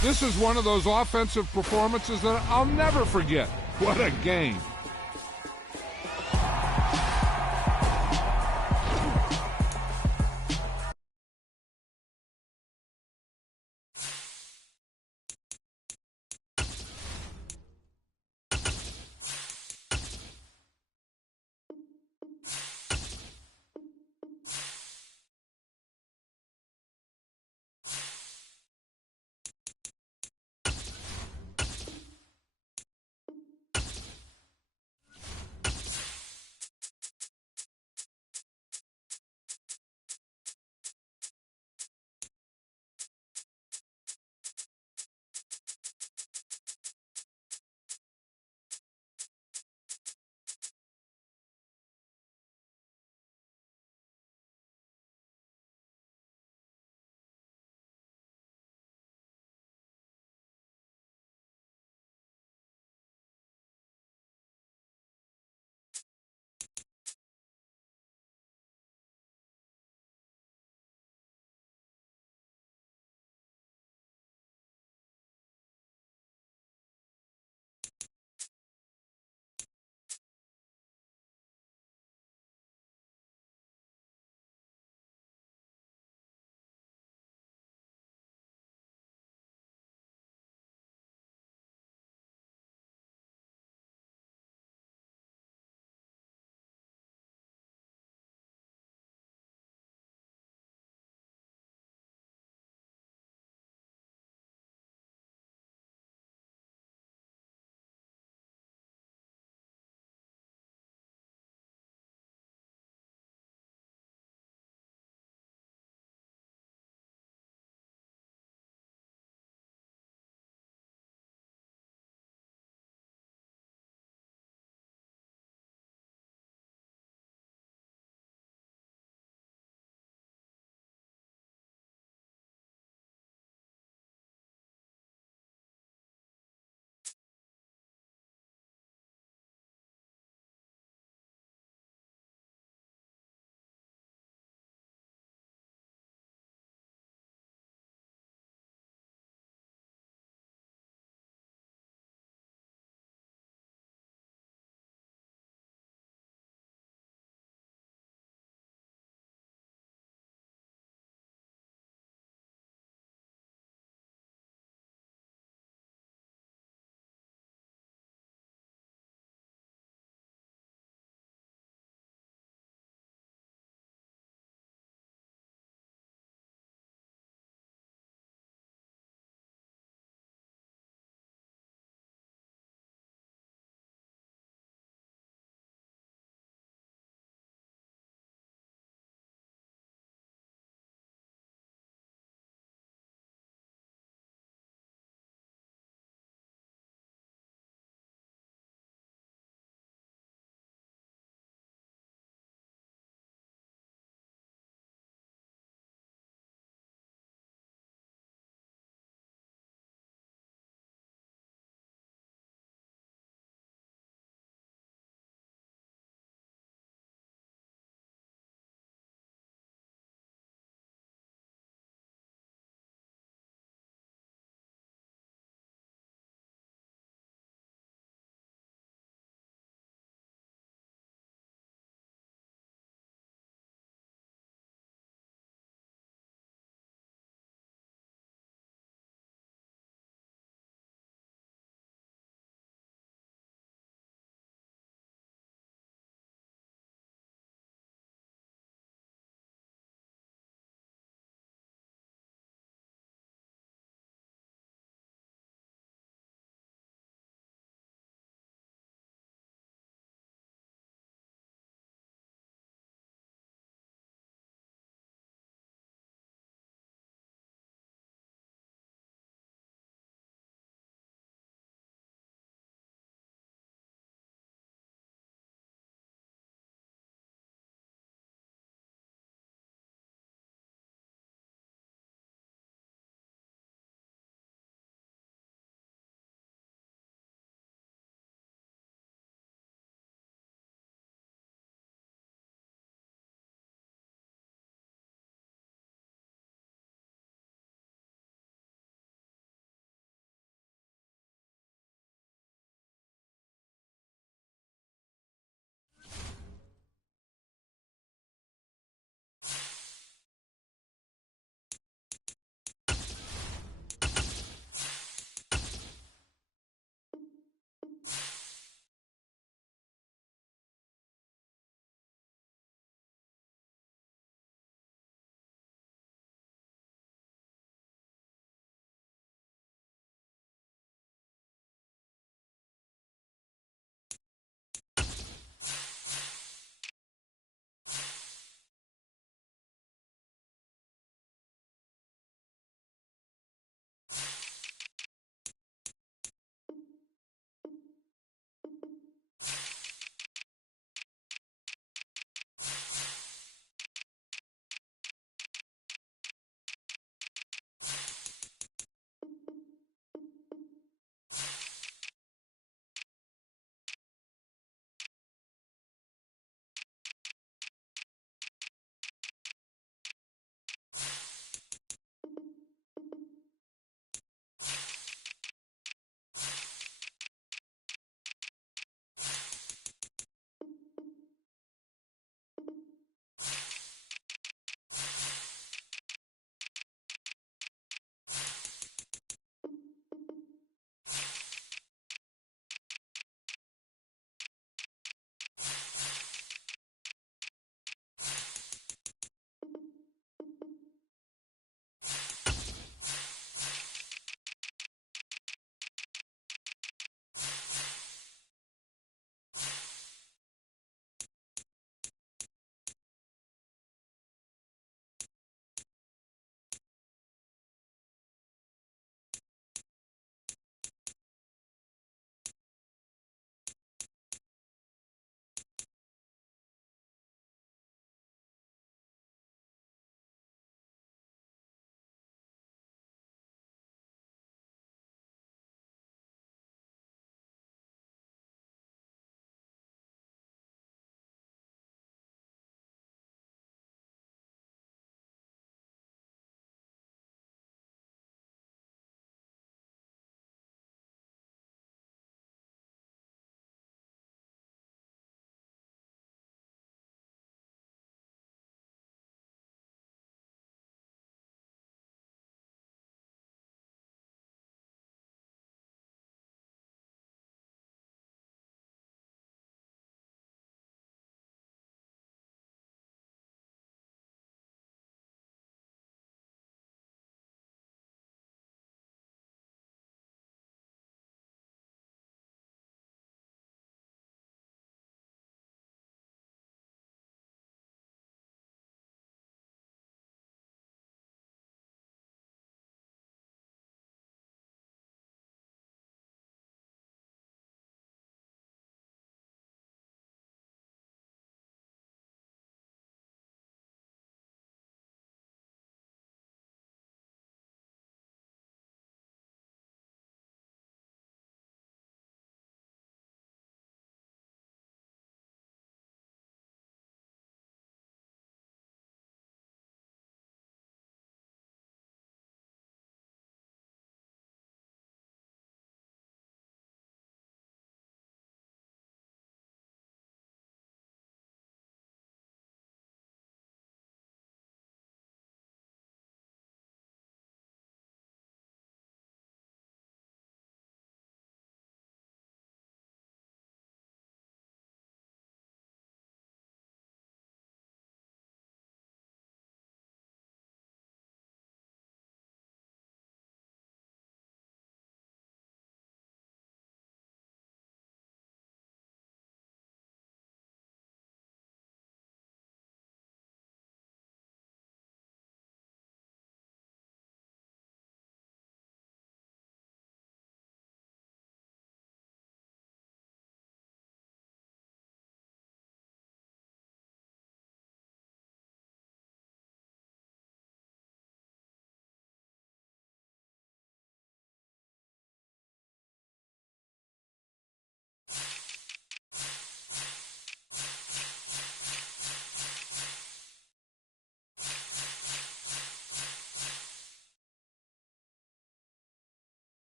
This is one of those offensive performances that I'll never forget. What a game.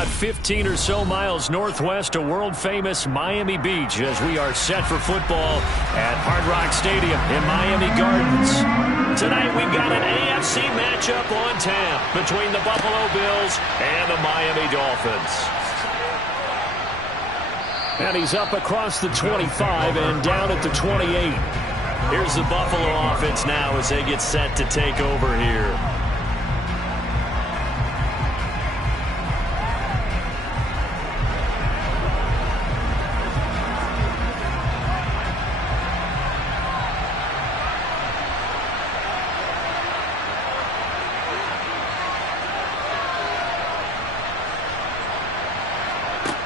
about 15 or so miles northwest of world-famous Miami Beach as we are set for football at Hard Rock Stadium in Miami Gardens. Tonight we've got an AFC matchup on tap between the Buffalo Bills and the Miami Dolphins. And he's up across the 25 and down at the 28. Here's the Buffalo offense now as they get set to take over here.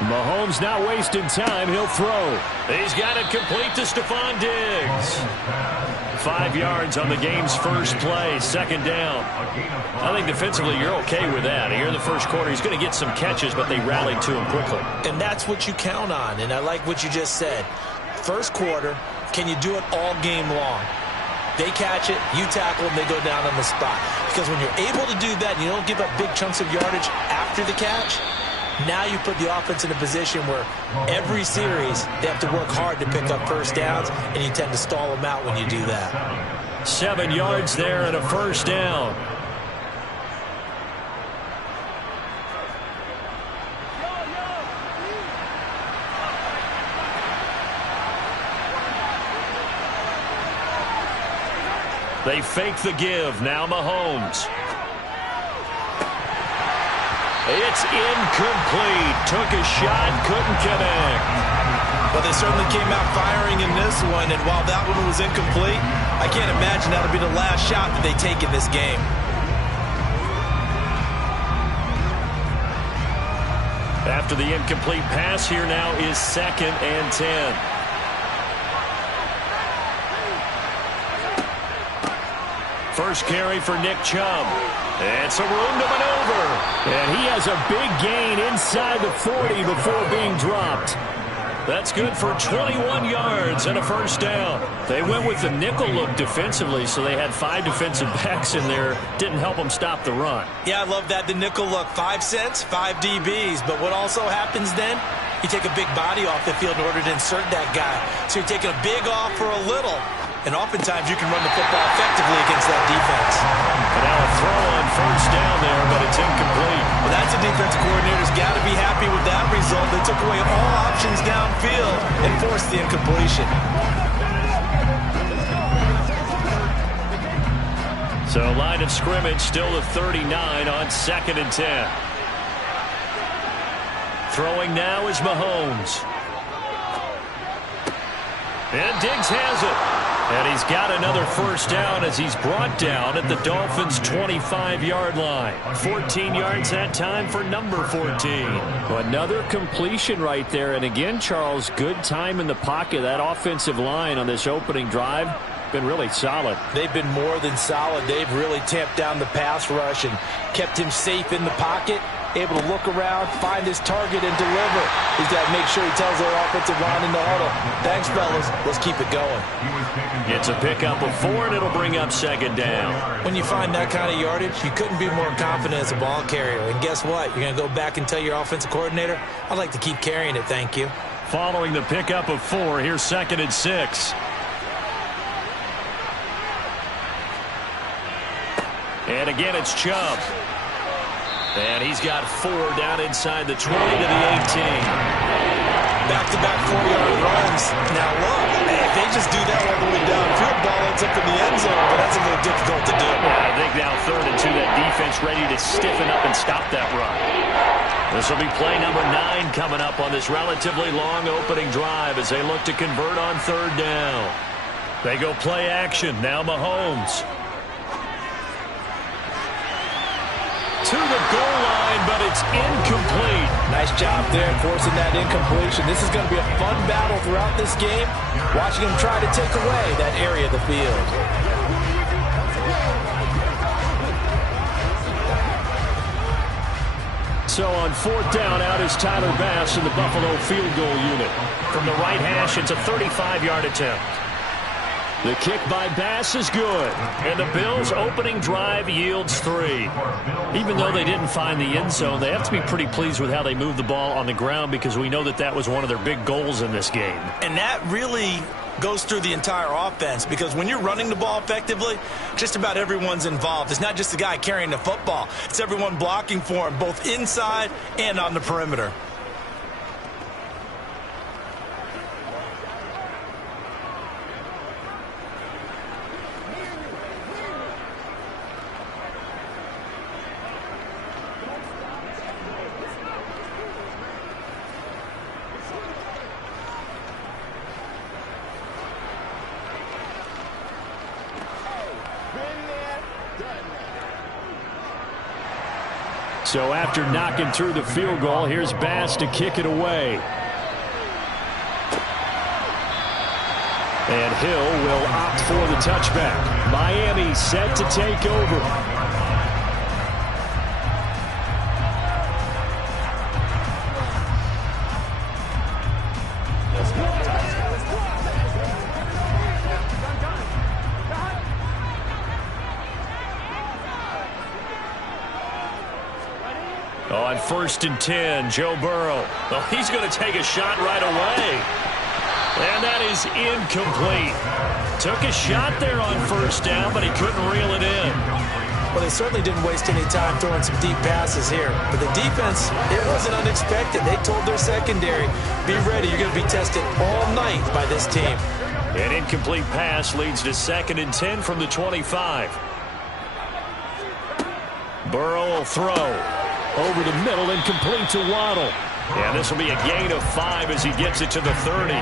Mahomes not wasting time. He'll throw. He's got it complete to Stephon Diggs. 5 yards on the game's first play. Second down. I think defensively you're okay with that. Here in the first quarter, he's going to get some catches, but they rallied to him quickly. And that's what you count on, and I like what you just said. First quarter, can you do it all game long? They catch it, you tackle them, they go down on the spot. Because when you're able to do that and you don't give up big chunks of yardage after the catch, now you put the offense in a position where every series they have to work hard to pick up first downs, and you tend to stall them out when you do that. 7 yards there and a first down. They fake the give. Now Mahomes. It's incomplete. Took a shot, couldn't connect. But they certainly came out firing in this one, and while that one was incomplete, I can't imagine that'll be the last shot that they take in this game. After the incomplete pass, here now is 2nd and 10. First carry for Nick Chubb. It's a room to maneuver. And he has a big gain inside the 40 before being dropped. That's good for 21 yards and a first down. They went with the nickel look defensively, so they had 5 defensive backs in there. Didn't help them stop the run. Yeah, I love that, the nickel look. 5 cents, 5 DBs. But what also happens then? You take a big body off the field in order to insert that guy. So you're taking a big off for a little. And oftentimes you can run the football effectively against that defense. And now a throw on first down there, but it's incomplete. Well, that's a defensive coordinator's got to be happy with that result. They took away all options downfield and forced the incompletion. So line of scrimmage still the 39 on 2nd and 10. Throwing now is Mahomes. And Diggs has it. And he's got another first down as he's brought down at the Dolphins' 25-yard line. 14 yards that time for number 14. Another completion right there. And again, Charles, good time in the pocket. That offensive line on this opening drive been really solid. They've been more than solid. They've really tamped down the pass rush and kept him safe in the pocket, able to look around, find his target, and deliver. He's got to make sure he tells their offensive line in the huddle, thanks, fellas, let's keep it going. It's a pickup of 4, and it'll bring up 2nd down. When you find that kind of yardage, you couldn't be more confident as a ball carrier. And guess what? You're going to go back and tell your offensive coordinator, I'd like to keep carrying it, thank you. Following the pickup of 4, here's 2nd and 6. And again, it's Chubb. And he's got 4 down inside the 20 to the 18. Back-to-back 4-yard runs. Now look, if they just do that all the way downfield, ball ends up in the end zone, but that's a little difficult to do. Yeah, I think now 3rd and 2, that defense ready to stiffen up and stop that run. This will be play number 9 coming up on this relatively long opening drive as they look to convert on 3rd down. They go play action. Now Mahomes. To the goal line, but it's incomplete. Nice job there forcing that incompletion. This is going to be a fun battle throughout this game, watching them try to take away that area of the field. So on 4th down, out is Tyler Bass in the Buffalo field goal unit. From the right hash, it's a 35-yard attempt. The kick by Bass is good. And the Bills' opening drive yields 3. Even though they didn't find the end zone, they have to be pretty pleased with how they moved the ball on the ground because we know that that was one of their big goals in this game. And that really goes through the entire offense because when you're running the ball effectively, just about everyone's involved. It's not just the guy carrying the football. It's everyone blocking for him, both inside and on the perimeter. So after knocking through the field goal, here's Bass to kick it away. And Hill will opt for the touchback. Miami set to take over. On 1st and 10, Joe Burrow. Oh, he's going to take a shot right away. And that is incomplete. Took a shot there on 1st down, but he couldn't reel it in. Well, they certainly didn't waste any time throwing some deep passes here. But the defense, it wasn't unexpected. They told their secondary, be ready. You're going to be tested all night by this team. An incomplete pass leads to 2nd and 10 from the 25. Burrow will throw. Over the middle and complete to Waddle. And this will be a gain of 5 as he gets it to the 30.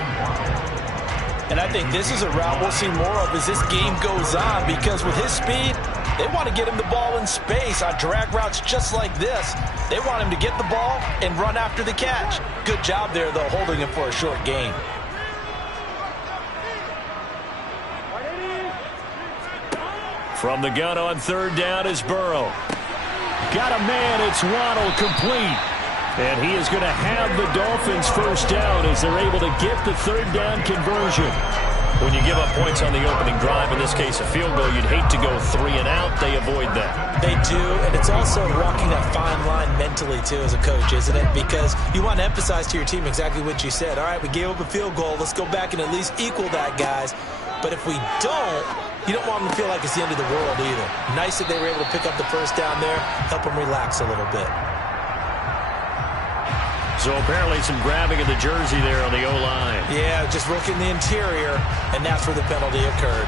And I think this is a route we'll see more of as this game goes on because with his speed, they want to get him the ball in space on drag routes just like this. They want him to get the ball and run after the catch. Good job there, though, holding him for a short gain. From the gun on 3rd down is Burrow. Got a man, it's Waddle, complete. And he is going to have the Dolphins 1st down as they're able to get the 3rd down conversion. When you give up points on the opening drive, in this case a field goal, you'd hate to go 3 and out. They avoid that. They do, and it's also walking that fine line mentally, too, as a coach, isn't it? Because you want to emphasize to your team exactly what you said. All right, we gave up a field goal. Let's go back and at least equal that, guys. But if we don't, you don't want them to feel like it's the end of the world either. Nice that they were able to pick up the 1st down there, help them relax a little bit. So apparently some grabbing of the jersey there on the O-line. Yeah, just working the interior, and that's where the penalty occurred.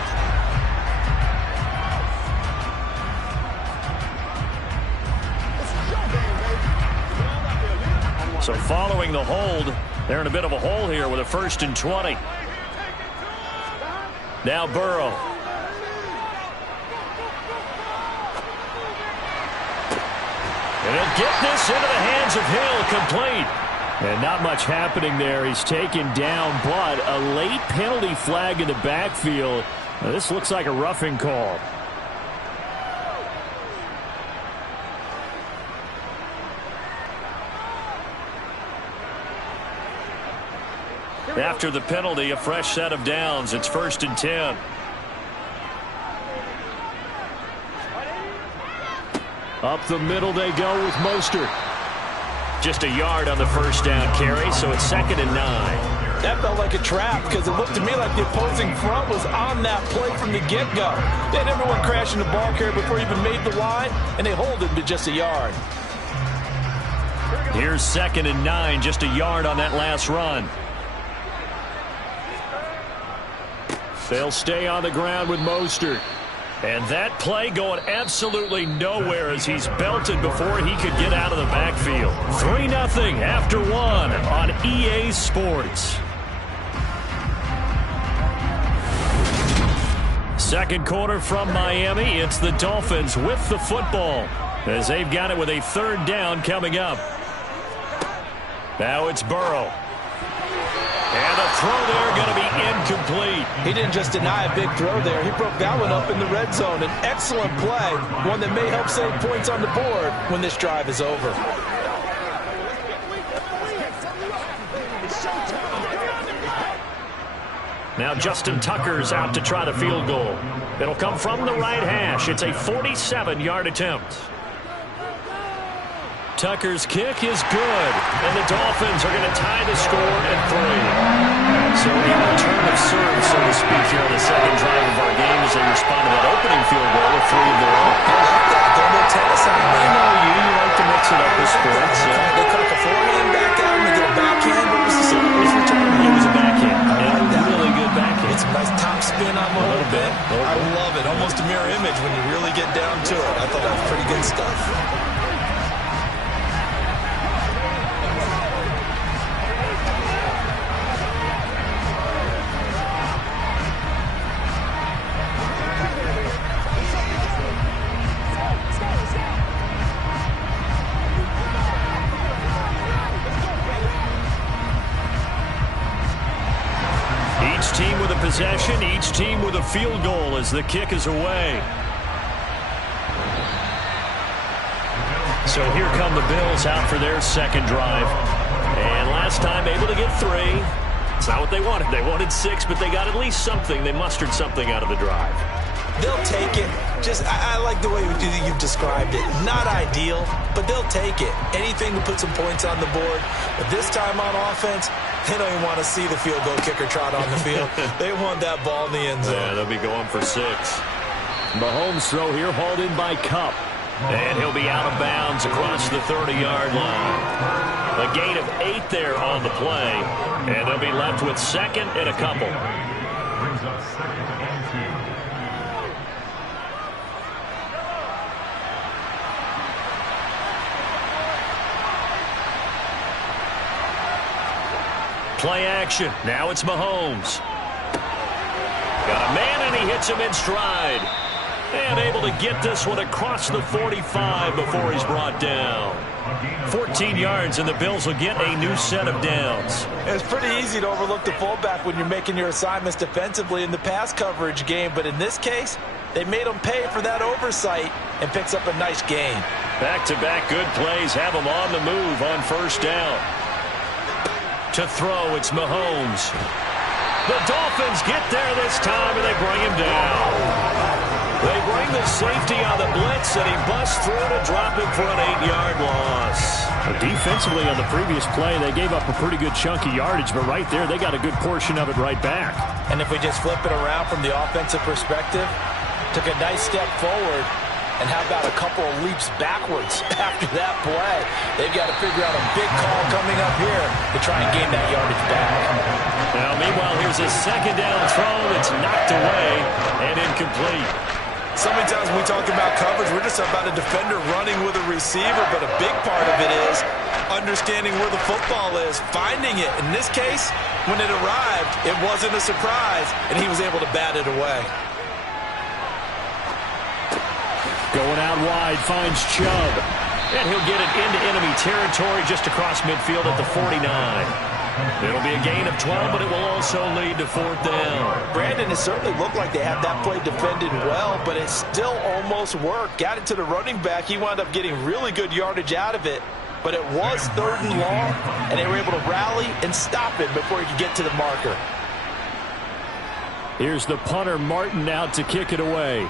So following the hold, they're in a bit of a hole here with a 1st and 20. Now Burrow. And he'll get this into the hands of Hill, complete. And not much happening there. He's taken down, but a late penalty flag in the backfield. Now, this looks like a roughing call. After the penalty, a fresh set of downs. It's 1st and 10. Up the middle they go with Mostert. Just a yard on the 1st down carry, so it's 2nd and 9. That felt like a trap because it looked to me like the opposing front was on that play from the get-go. They had everyone crashing the ball carrier before he even made the line, and they hold him to just a yard. Here's 2nd and 9, just a yard on that last run. They'll stay on the ground with Mostert. And that play going absolutely nowhere as he's belted before he could get out of the backfield. 3-0 after 1 on EA Sports. Second quarter from Miami. It's the Dolphins with the football as they've got it with a 3rd down coming up. Now it's Burrow. And the throw there going to be incomplete. He didn't just deny a big throw there. He broke that one up in the red zone. An excellent play, one that may help save points on the board when this drive is over. Now Justin Tucker's out to try the field goal. It'll come from the right hash. It's a 47-yard attempt. Tucker's kick is good, and the Dolphins are going to tie the score at 3. So a return of serve, so to speak, here on the second drive of our game as they respond to that opening field goal with 3 of their own. I like that. Go no tennis on me. I know you like to mix it up with sports. They crack a forehand back out and they get a backhand. What was the service return? It was a backhand. I like that. Really good backhand. It's a nice top spin on the whole bit. I love it. Almost a mirror image when you really get down to it. I thought that was pretty good stuff. Team with a possession, each team with a field goal as the kick is away. So here come the Bills out for their second drive. And last time able to get 3. It's not what they wanted. They wanted 6, but they got at least something. They mustered something out of the drive. They'll take it. I like the way you've described it. Not ideal, but they'll take it. Anything to put some points on the board. But this time on offense, they don't even want to see the field goal kicker trot on the field. They want that ball in the end zone. Yeah, they'll be going for 6. Mahomes' throw here hauled in by Kupp. And he'll be out of bounds across the 30-yard line. A gain of 8 there on the play. And they'll be left with 2nd and a couple. Brings up 2nd and 2. Play action. Now it's Mahomes. Got a man, and he hits him in stride. And able to get this one across the 45 before he's brought down. 14 yards, and the Bills will get a new set of downs. It's pretty easy to overlook the fullback when you're making your assignments defensively in the pass coverage game. But in this case, they made him pay for that oversight and picks up a nice gain. Back-to-back good plays have him on the move on first down. To throw, it's Mahomes. The Dolphins get there this time, and they bring him down. They bring the safety on the blitz, and he busts through to drop him for an 8-yard loss. Defensively on the previous play, they gave up a pretty good chunk of yardage, but right there, they got a good portion of it right back. And if we just flip it around from the offensive perspective, took a nice step forward, and how about a couple of leaps backwards after that play? They've got to figure out a big call coming up here to try and gain that yardage back. Now, meanwhile, here's a second down throw that's knocked away and incomplete. So many times when we talk about coverage, we're just about a defender running with a receiver, but a big part of it is understanding where the football is, finding it. In this case, when it arrived, it wasn't a surprise, and he was able to bat it away. Going out wide, finds Chubb. And he'll get it into enemy territory just across midfield at the 49. It'll be a gain of 12, but it will also lead to 4th down. Brandon, it certainly looked like they had that play defended well, but it still almost worked. Got it to the running back. He wound up getting really good yardage out of it, but it was 3rd and long, and they were able to rally and stop it before he could get to the marker. Here's the punter, Martin, out to kick it away.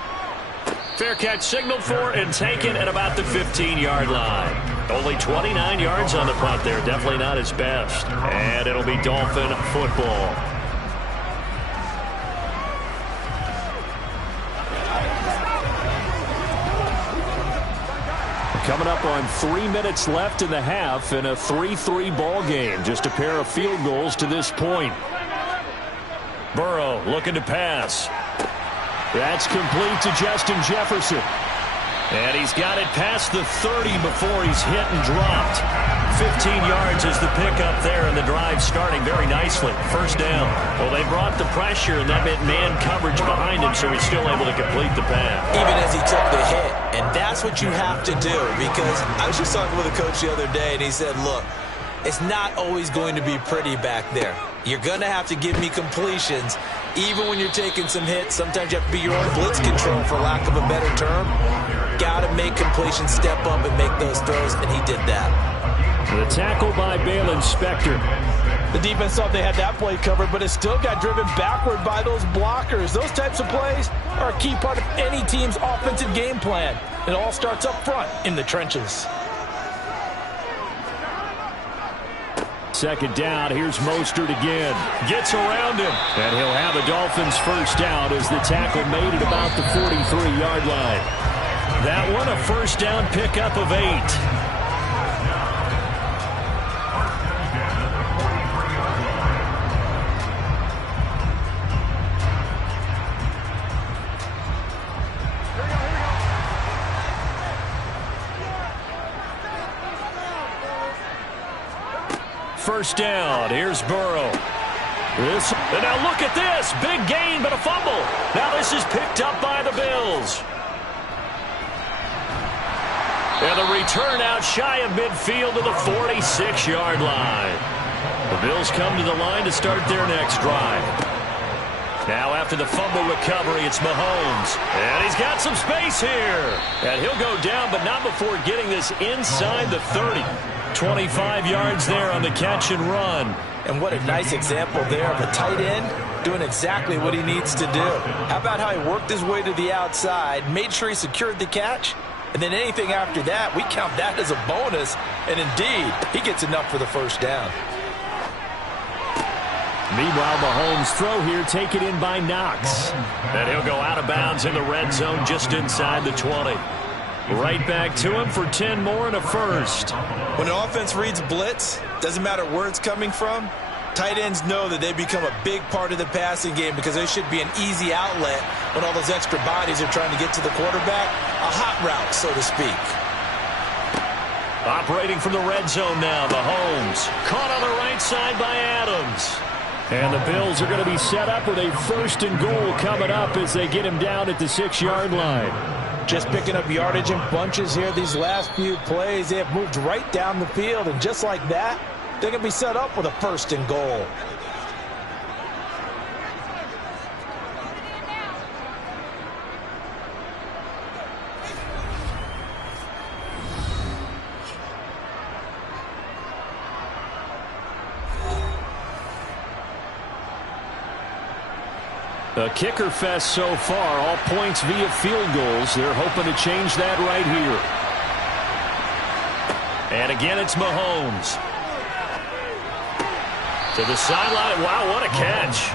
Fair catch signaled for and taken at about the 15-yard line. Only 29 yards on the punt there. Definitely not his best. And it'll be Dolphin football. Coming up on 3 minutes left in the half in a 3-3 ball game. Just a pair of field goals to this point. Burrow looking to pass. That's complete to Justin Jefferson. And he's got it past the 30 before he's hit and dropped. 15 yards is the pickup there, and the drive starting very nicely. First down. Well, they brought the pressure, and that meant man coverage behind him, so he's still able to complete the pass. Even as he took the hit. And that's what you have to do, because I was just talking with a coach the other day, and he said, look, it's not always going to be pretty back there. You're going to have to give me completions. Even when you're taking some hits, sometimes you have to be your own blitz control, for lack of a better term. Got to make completions, step up and make those throws, and he did that. The tackle by Balen Spector. The defense thought they had that play covered, but it still got driven backward by those blockers. Those types of plays are a key part of any team's offensive game plan. It all starts up front in the trenches. Second down, here's Mostert again. Gets around him, and he'll have a Dolphins first down as the tackle made at about the 43-yard line. That one, a first down pickup of 8. First down. Here's Burrow. And now look at this. Big gain, but a fumble. Now this is picked up by the Bills. And the return out shy of midfield to the 46-yard line. The Bills come to the line to start their next drive. Now after the fumble recovery, it's Mahomes. And he's got some space here. And he'll go down, but not before getting this inside the 30. 25 yards there on the catch and run. And what a nice example there of a tight end doing exactly what he needs to do. How about how he worked his way to the outside, made sure he secured the catch, and then anything after that, we count that as a bonus. And indeed, he gets enough for the first down. Meanwhile, Mahomes' throw here taken in by Knox. And he'll go out of bounds in the red zone just inside the 20. Right back to him for 10 more and a first. When an offense reads blitz, doesn't matter where it's coming from, tight ends know that they become a big part of the passing game because they should be an easy outlet when all those extra bodies are trying to get to the quarterback. A hot route, so to speak. Operating from the red zone now, Mahomes. Caught on the right side by Adams. And the Bills are going to be set up with a first and goal coming up as they get him down at the 6-yard line. Just picking up yardage in bunches here these last few plays. They have moved right down the field, and just like that, they're going to be set up with a first and goal. A kicker fest so far, all points via field goals. They're hoping to change that right here. And again, it's Mahomes. To the sideline. Wow, what a catch.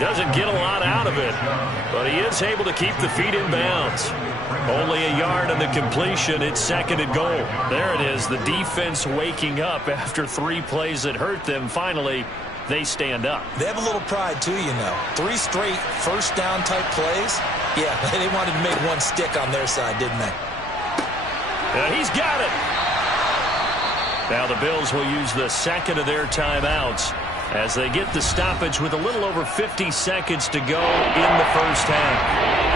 Doesn't get a lot out of it, but he is able to keep the feet in bounds. Only a yard on the completion. It's second and goal. There it is, the defense waking up after 3 plays that hurt them. Finally, they stand up. They have a little pride, too, you know. 3 straight first down type plays. Yeah, they wanted to make one stick on their side, didn't they? And he's got it. Now the Bills will use the second of their timeouts as they get the stoppage with a little over 50 seconds to go in the first half.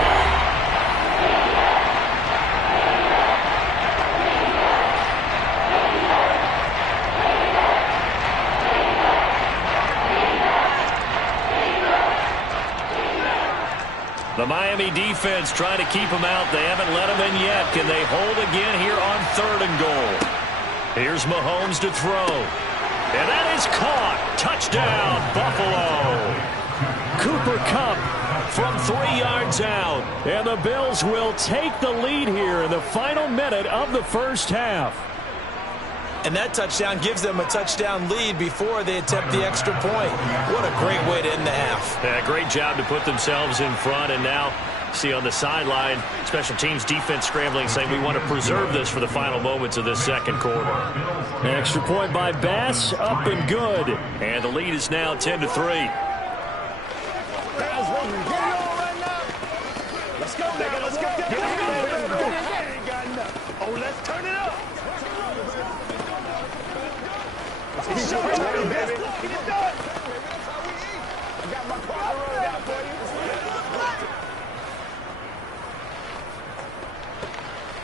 The Miami defense trying to keep them out. They haven't let them in yet. Can they hold again here on 3rd and goal? Here's Mahomes to throw. And that is caught. Touchdown, Buffalo. Cooper Kupp from 3 yards out. And the Bills will take the lead here in the final minute of the first half. And that touchdown gives them a touchdown lead before they attempt the extra point. What a great way to end the half. Yeah, great job to put themselves in front. And now, see on the sideline, special teams defense scrambling, saying we want to preserve this for the final moments of this second quarter. An extra point by Bass, up and good. And the lead is now 10-3. Let's go, nigga. Let's go. Oh, let's turn it up. It's your turn, baby. Get it done. I got my car rolled out for you.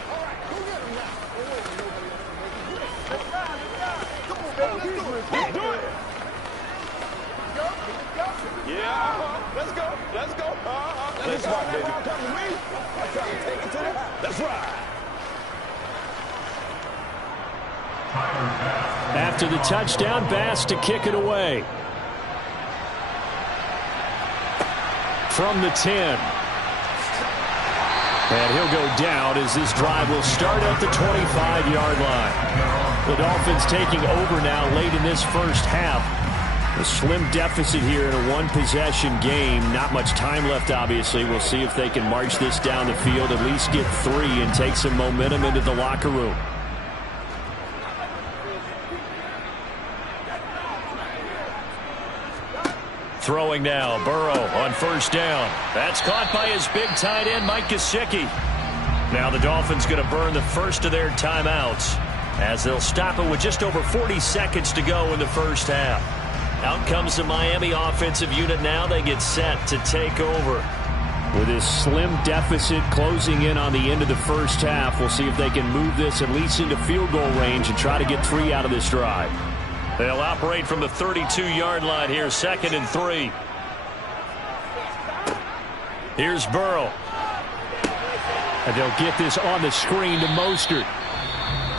All right, go get him now. Let's ride. Come on, baby. Let's do it. Yeah. Let's go. Let's go. Let's ride, baby. Come to me. I'm trying to take it to them. Let's ride. After to the touchdown. Bass to kick it away. From the 10. And he'll go down as this drive will start at the 25-yard line. The Dolphins taking over now late in this first half. A slim deficit here in a one-possession game. Not much time left, obviously. We'll see if they can march this down the field, at least get 3, and take some momentum into the locker room. Throwing now, Burrow on first down. That's caught by his big tight end, Mike Gesicki. Now the Dolphins going to burn the first of their timeouts as they'll stop it with just over 40 seconds to go in the first half. Out comes the Miami offensive unit now. They get set to take over. With this slim deficit closing in on the end of the first half, we'll see if they can move this at least into field goal range and try to get 3 out of this drive. They'll operate from the 32-yard line here, 2nd and 3. Here's Burrow. And they'll get this on the screen to Mostert.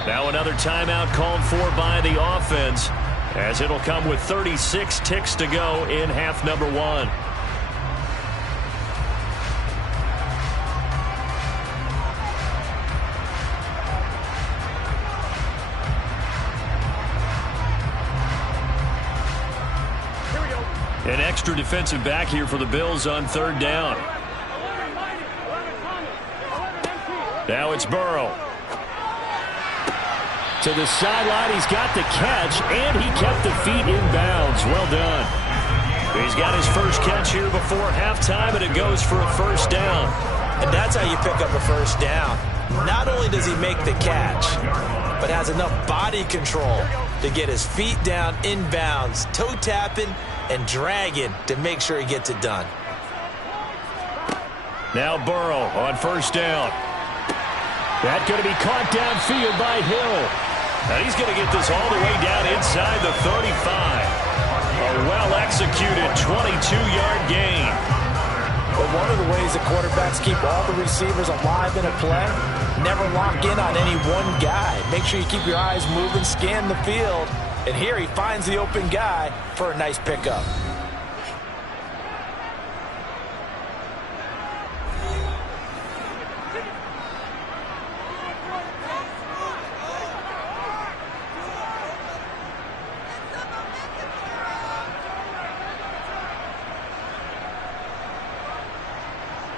Now another timeout called for by the offense, as it'll come with 36 ticks to go in half number 1. An extra defensive back here for the Bills on 3rd down. Now it's Burrow. To the sideline, he's got the catch, and he kept the feet in bounds. Well done. He's got his first catch here before halftime, and it goes for a first down. And that's how you pick up a first down. Not only does he make the catch, but has enough body control to get his feet down in bounds, toe tapping and dragging to make sure he gets it done. Now Burrow on first down. That's going to be caught downfield by Hill. And he's going to get this all the way down inside the 35. A well-executed 22-yard gain. But one of the ways the quarterbacks keep all the receivers alive in a play, never lock in on any one guy. Make sure you keep your eyes moving, scan the field. And here he finds the open guy for a nice pickup.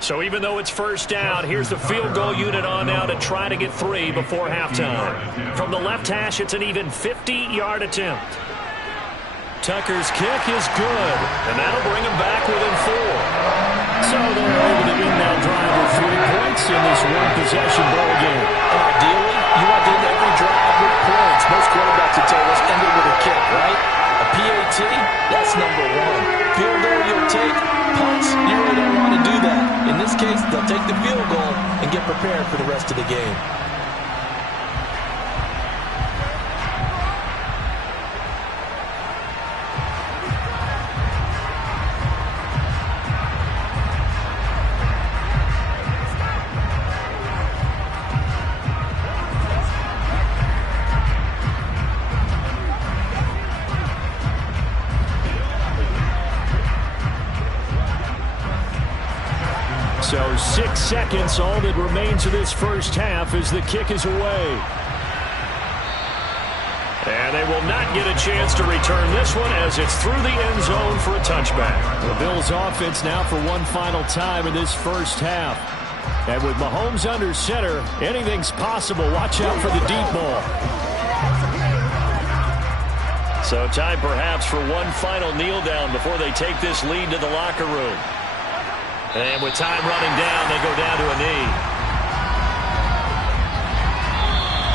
So even though it's first down, here's the field goal unit on now to try to get 3 before halftime. From the left hash, it's an even 50-yard attempt. Tucker's kick is good, and that'll bring him back within 4. So they're able to end that drive with 3 points in this one-possession ball game. Ideally, you want to end every drive with points. Most quarterbacks would tell us end it with a kick, right? A PAT, that's number 1. Field goal you'll take, punts, you really don't want to do that. In this case, they'll take the field goal and get prepared for the rest of the game. So 6 seconds, all that remains of this first half as the kick is away. And they will not get a chance to return this one as it's through the end zone for a touchback. The Bills offense now for one final time in this first half. And with Mahomes under center, anything's possible. Watch out for the deep ball. So time perhaps for one final kneel down before they take this lead to the locker room. And with time running down, they go down to a knee.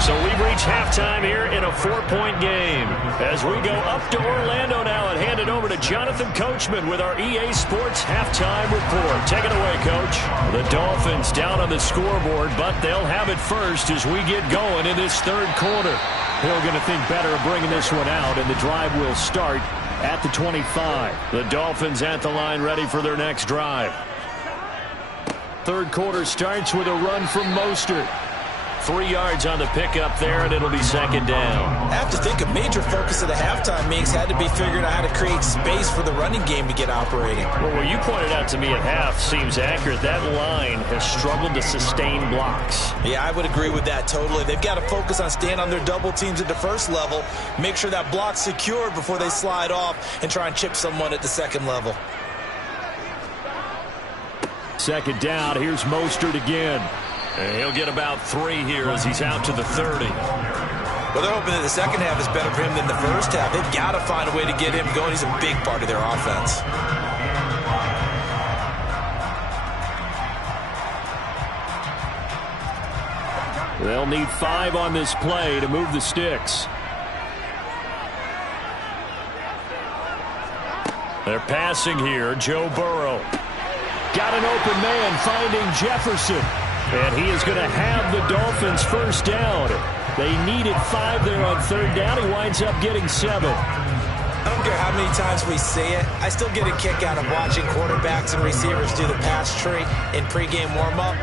So we've reached halftime here in a 4-point game. As we go up to Orlando now and hand it over to Jonathan Coachman with our EA Sports halftime report. Take it away, Coach. The Dolphins down on the scoreboard, but they'll have it first as we get going in this third quarter. Hill going to think better of bringing this one out, and the drive will start at the 25. The Dolphins at the line ready for their next drive. Third quarter starts with a run from Mostert. 3 yards on the pickup there, and it'll be second down. I have to think a major focus of the halftime meetings had to be figuring out how to create space for the running game to get operating. Well, what you pointed out to me at half seems accurate. That line has struggled to sustain blocks. Yeah, I would agree with that totally. They've got to focus on staying on their double teams at the first level, make sure that block's secured before they slide off and try and chip someone at the second level. Second down, here's Mostert again. And he'll get about 3 here as he's out to the 30. Well, they're hoping that the second half is better for him than the first half. They've got to find a way to get him going. He's a big part of their offense. They'll need 5 on this play to move the sticks. They're passing here. Joe Burrow. Got an open man finding Jefferson. And he is going to have the Dolphins first down. They needed 5 there on third down. He winds up getting 7. I don't care how many times we say it. I still get a kick out of watching quarterbacks and receivers do the pass tree in pregame warm-up.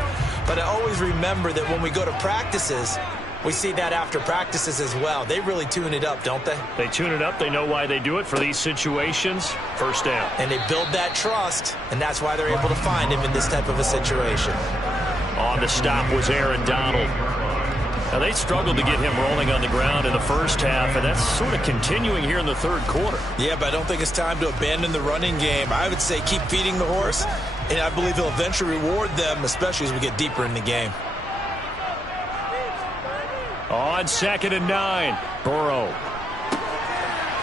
But I always remember that when we go to practices, we see that after practices as well. They really tune it up, don't they? They tune it up. They know why they do it for these situations. First down. And they build that trust, and that's why they're able to find him in this type of a situation. On the stop was Aaron Donald. Now, they struggled to get him rolling on the ground in the first half, and that's sort of continuing here in the third quarter. Yeah, but I don't think it's time to abandon the running game. I would say keep feeding the horse, and I believe he'll eventually reward them, especially as we get deeper in the game. On 2nd and 9, Burrow.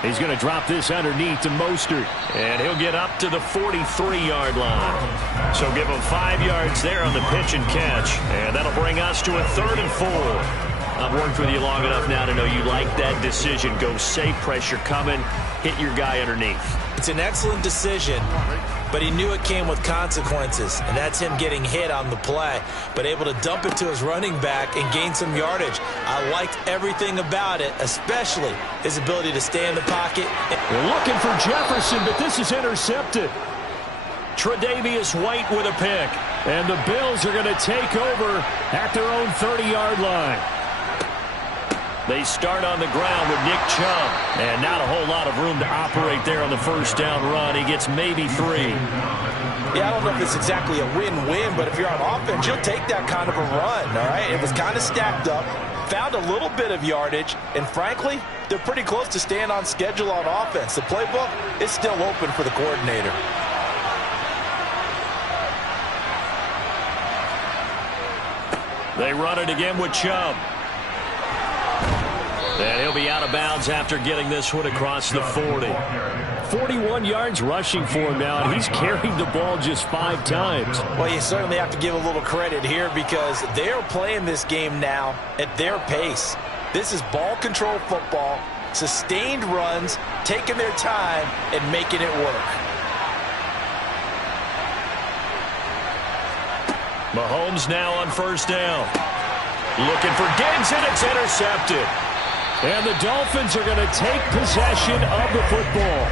He's going to drop this underneath to Mostert, and he'll get up to the 43-yard line. So give him 5 yards there on the pitch and catch, and that'll bring us to a 3rd and 4. I've worked with you long enough now to know you like that decision. Go safe, pressure coming, hit your guy underneath. It's an excellent decision, but he knew it came with consequences, and that's him getting hit on the play, but able to dump it to his running back and gain some yardage. I liked everything about it, especially his ability to stay in the pocket. They're looking for Jefferson, but this is intercepted. Tre'Davious White with a pick, and the Bills are going to take over at their own 30-yard line. They start on the ground with Nick Chubb, and not a whole lot of room to operate there on the first down run. He gets maybe 3. Yeah, I don't know if it's exactly a win-win, but if you're on offense, you'll take that kind of a run, all right? It was kind of stacked up, found a little bit of yardage, and frankly, they're pretty close to staying on schedule on offense. The playbook is still open for the coordinator. They run it again with Chubb. And he'll be out of bounds after getting this one across the 40. 41 yards rushing for him now, and he's carried the ball just 5 times. Well, you certainly have to give a little credit here because they're playing this game now at their pace. This is ball control football, sustained runs, taking their time, and making it work. Mahomes now on first down. Looking for Diggs, and it's intercepted. And the Dolphins are going to take possession of the football.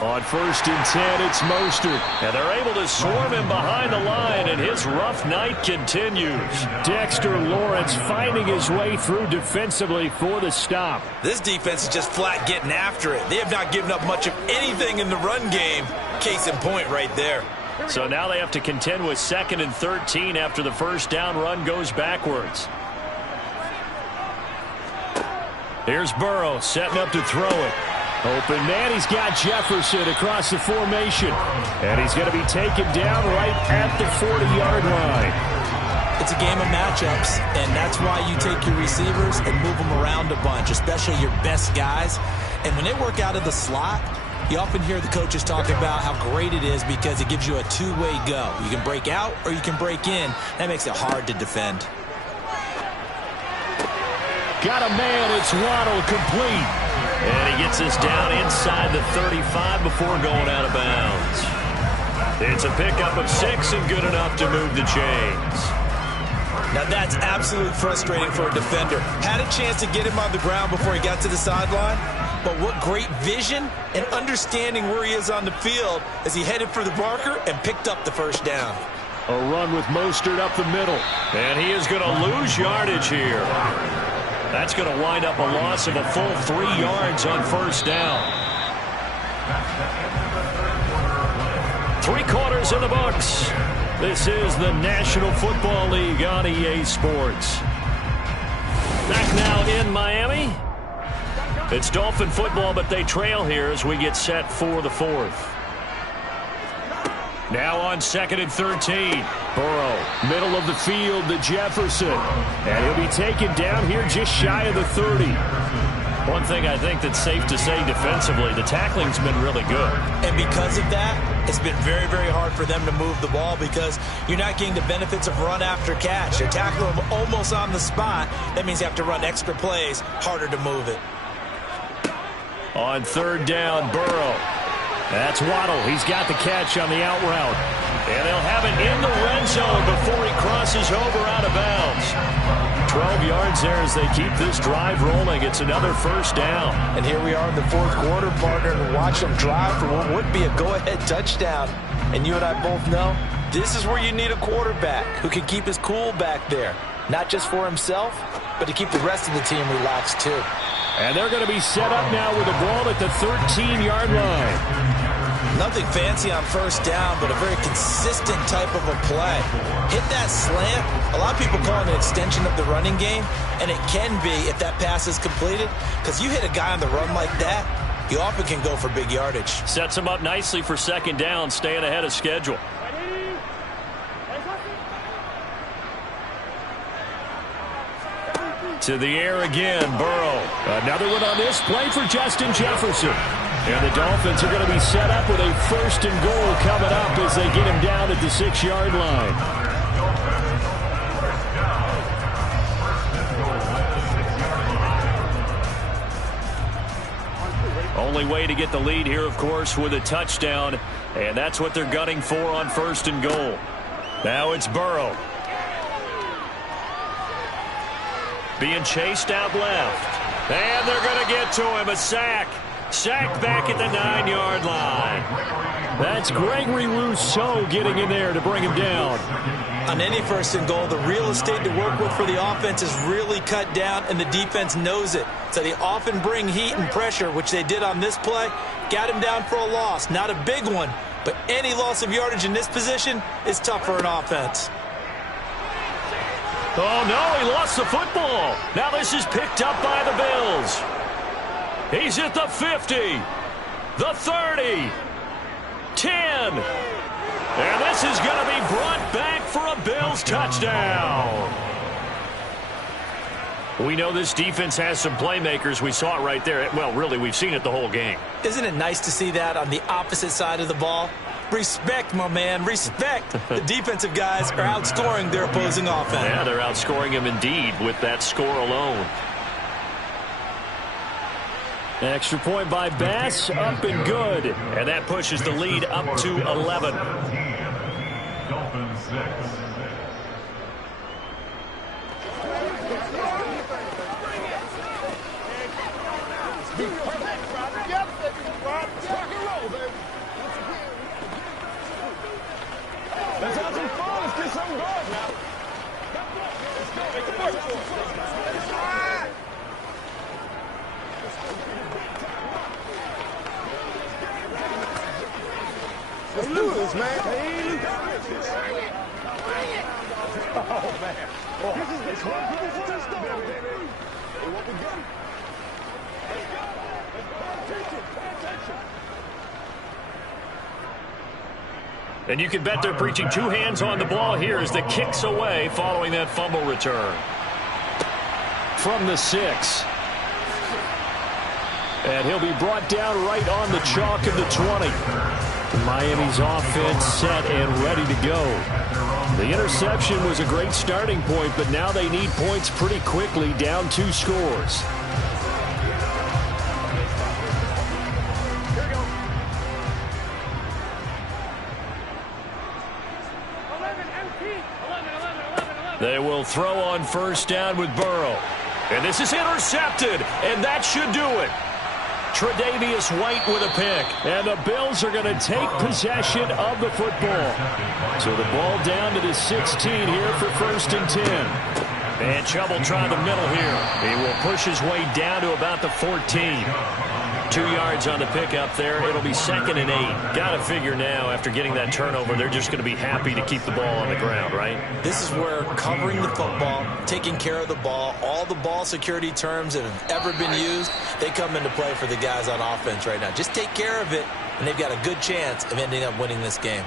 On 1st and 10, it's Mostert. And they're able to swarm him behind the line, and his rough night continues. Dexter Lawrence finding his way through defensively for the stop. This defense is just flat getting after it. They have not given up much of anything in the run game. Case in point right there. So now they have to contend with 2nd and 13 after the first down run goes backwards. Here's Burrow setting up to throw it. Open man, he's got Jefferson across the formation. And he's going to be taken down right at the 40-yard line. It's a game of matchups, and that's why you take your receivers and move them around a bunch, especially your best guys. And when they work out of the slot, you often hear the coaches talk about how great it is because it gives you a two-way go. You can break out or you can break in. That makes it hard to defend. Got a man, it's Waddle, complete. And he gets us down inside the 35 before going out of bounds. It's a pickup of 6 and good enough to move the chains. Now that's absolutely frustrating for a defender. Had a chance to get him on the ground before he got to the sideline, but what great vision and understanding where he is on the field as he headed for the marker and picked up the first down. A run with Mostert up the middle. And he is going to lose yardage here. That's going to wind up a loss of a full 3 yards on first down. 3 quarters in the books. This is the National Football League on EA Sports. Back now in Miami. It's Dolphin football, but they trail here as we get set for the 4th. Now on 2nd and 13. Burrow, middle of the field to Jefferson. And he'll be taken down here just shy of the 30. One thing I think that's safe to say defensively, the tackling's been really good. And because of that, it's been very, very hard for them to move the ball because you're not getting the benefits of run after catch. They're tackling them almost on the spot. That means you have to run extra plays, harder to move it. On 3rd down, Burrow. That's Waddle. He's got the catch on the out route. And they'll have it in the red zone before he crosses over out of bounds. 12 yards there as they keep this drive rolling. It's another first down. And here we are in the 4th quarter, partner, and watch them drive for what would be a go-ahead touchdown. And you and I both know this is where you need a quarterback who can keep his cool back there. Not just for himself, but to keep the rest of the team relaxed too. And they're going to be set up now with the ball at the 13-yard line. Nothing fancy on first down, but a very consistent type of a play. Hit that slant. A lot of people call it an extension of the running game, and it can be if that pass is completed, because you hit a guy on the run like that, you often can go for big yardage. Sets him up nicely for 2nd down, staying ahead of schedule. To the air again, Burrow. Another one on this play for Justin Jefferson. And the Dolphins are going to be set up with a 1st and goal coming up as they get him down at the 6-yard line. Only way to get the lead here, of course, with a touchdown. And that's what they're gunning for on 1st and goal. Now it's Burrow. Being chased out left. And they're going to get to him. A sack. Sacked back at the 9-yard line. That's Gregory Rousseau getting in there to bring him down. On any 1st and goal, the real estate to work with for the offense is really cut down, and the defense knows it. So they often bring heat and pressure, which they did on this play. Got him down for a loss. Not a big one, but any loss of yardage in this position is tough for an offense. Oh, no, he lost the football. Now this is picked up by the Bills. He's at the 50, the 30, 10. And this is going to be brought back for a Bills touchdown. We know this defense has some playmakers. We saw it right there. Well, really, we've seen it the whole game. Isn't it nice to see that on the opposite side of the ball? Respect, my man, respect. The defensive guys are outscoring their opposing offense. Yeah, they're outscoring him indeed with that score alone. Extra point by Bass, up and good. And that pushes the lead up to 11. Dolphins 6. Let's have some fun. Let's get something going now. Let's go. Make it work for us. Let's do this, man. Oh, man. Oh. This is the club. Let's go, baby. Hey, what we got? Let's go. Pay attention. Pay attention. And you can bet they're preaching 2 hands on the ball here as the kick's away following that fumble return. From the 6. And he'll be brought down right on the chalk of the 20. Miami's offense set and ready to go. The interception was a great starting point, but now they need points pretty quickly, down 2 scores. They will throw on first down with Burrow. And this is intercepted, and that should do it. Tre'Davious White with a pick. And the Bills are going to take possession of the football. So the ball down to the 16 here for 1st and 10. And Chubb will try the middle here. He will push his way down to about the 14. 2 yards on the pickup there. It'll be 2nd and 8. Got to figure now, after getting that turnover, they're just going to be happy to keep the ball on the ground, right? This is where covering the football, taking care of the ball, all the ball security terms that have ever been used, they come into play for the guys on offense right now. Just take care of it, and they've got a good chance of ending up winning this game.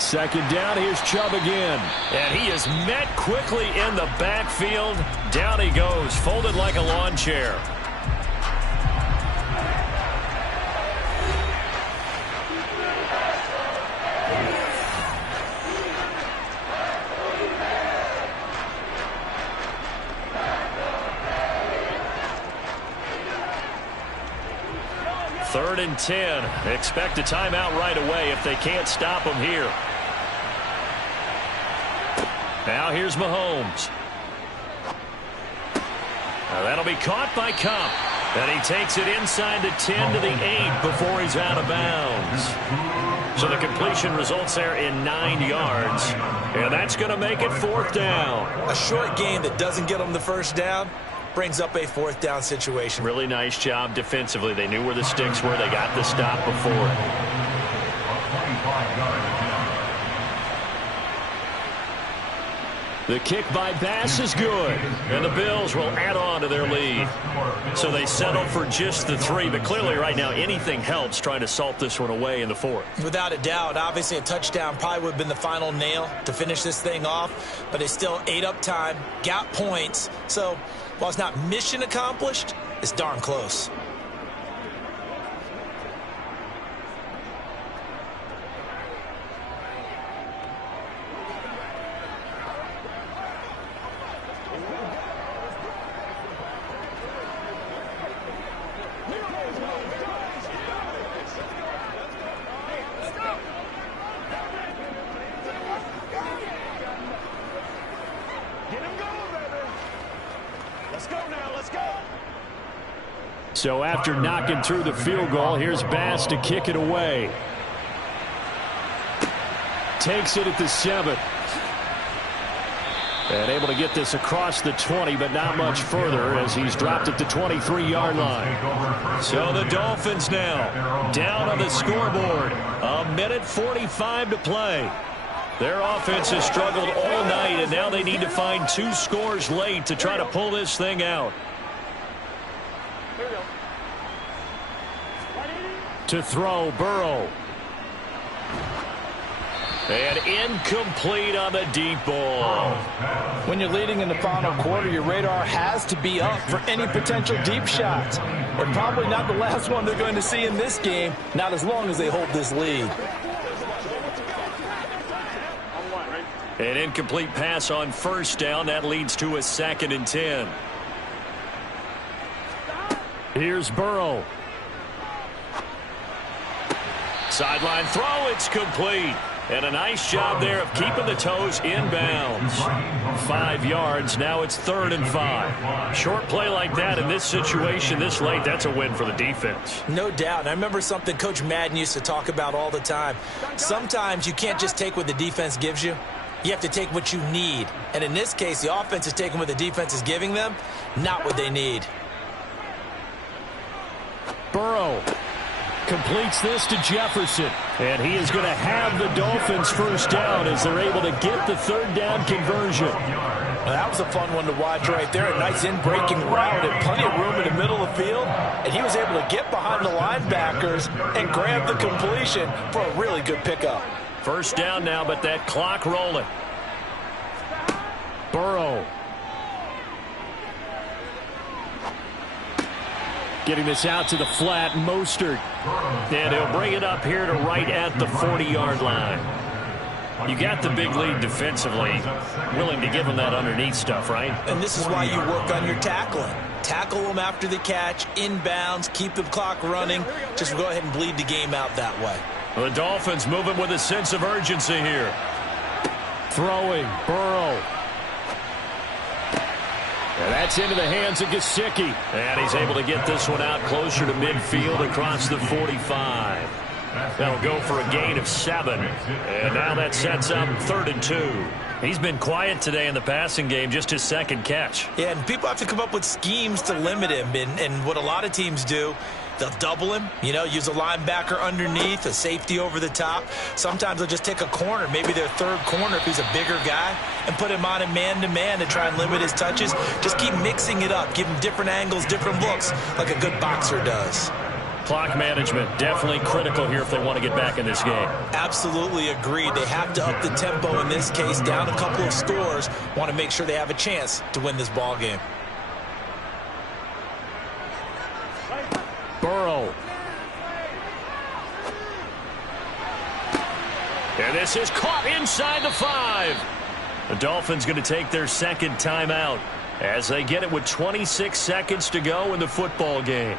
Second down, here's Chubb again. And he is met quickly in the backfield. Down he goes, folded like a lawn chair. Third and 10. Expect a timeout right away if they can't stop him here. Now here's Mahomes. Now that'll be caught by Kupp. And he takes it inside the 10 to the 8 before he's out of bounds. So the completion results there in 9 yards. And that's going to make it 4th down. A short game that doesn't get them the first down brings up a 4th down situation. Really nice job defensively. They knew where the sticks were. They got the stop before. The kick by Bass is good, and the Bills will add on to their lead. So they settle for just the 3, but clearly right now anything helps trying to salt this one away in the 4th. Without a doubt, obviously a touchdown probably would have been the final nail to finish this thing off, but they still ate up time, got points. So while it's not mission accomplished, it's darn close. So after knocking through the field goal, here's Bass to kick it away. Takes it at the 7. And able to get this across the 20, but not much further as he's dropped at the 23-yard line. So the Dolphins now down on the scoreboard. 1:45 to play. Their offense has struggled all night, and now they need to find 2 scores late to try to pull this thing out. To throw, Burrow. And incomplete on the deep ball. When you're leading in the final quarter, your radar has to be up for any potential deep shots. And probably not the last one they're going to see in this game, not as long as they hold this lead. An incomplete pass on 1st down. That leads to a 2nd and 10. Here's Burrow. Sideline throw, it's complete. And a nice job there of keeping the toes inbounds. 5 yards, now it's 3rd and 5. Short play like that in this situation this late, that's a win for the defense. No doubt. And I remember something Coach Madden used to talk about all the time. Sometimes you can't just take what the defense gives you. You have to take what you need. And in this case, the offense is taking what the defense is giving them, not what they need. Burrow completes this to Jefferson. And he is going to have the Dolphins 1st down as they're able to get the 3rd down conversion. Well, that was a fun one to watch right there. A nice in-breaking route and plenty of room in the middle of the field. And he was able to get behind the linebackers and grab the completion for a really good pickup. 1st down now, but that clock rolling. Burrow. Getting this out to the flat, Mostert. And he'll bring it up here to right at the 40-yard line. You got the big lead defensively, willing to give him that underneath stuff, right? And this is why you work on your tackling. tackle them after the catch, inbounds, keep the clock running. Just go ahead and bleed the game out that way. The Dolphins moving with a sense of urgency here. Throwing, Burrow. And that's into the hands of Gesicki. And he's able to get this one out closer to midfield across the 45. That'll go for a gain of 7. And now that sets up 3rd and 2. He's been quiet today in the passing game, just his second catch. Yeah, and people have to come up with schemes to limit him. And what a lot of teams do, they'll double him, use a linebacker underneath, a safety over the top. Sometimes they'll just take a corner, maybe their third corner if he's a bigger guy, and put him on a man-to-man to try and limit his touches. Just keep mixing it up, give him different angles, different looks, like a good boxer does. Clock management definitely critical here if they want to get back in this game. Absolutely agreed. They have to up the tempo in this case, down a couple of scores. Want to make sure they have a chance to win this ball game. Burrow. And this is caught inside the 5. The Dolphins going to take their second timeout as they get it with 26 seconds to go in the football game.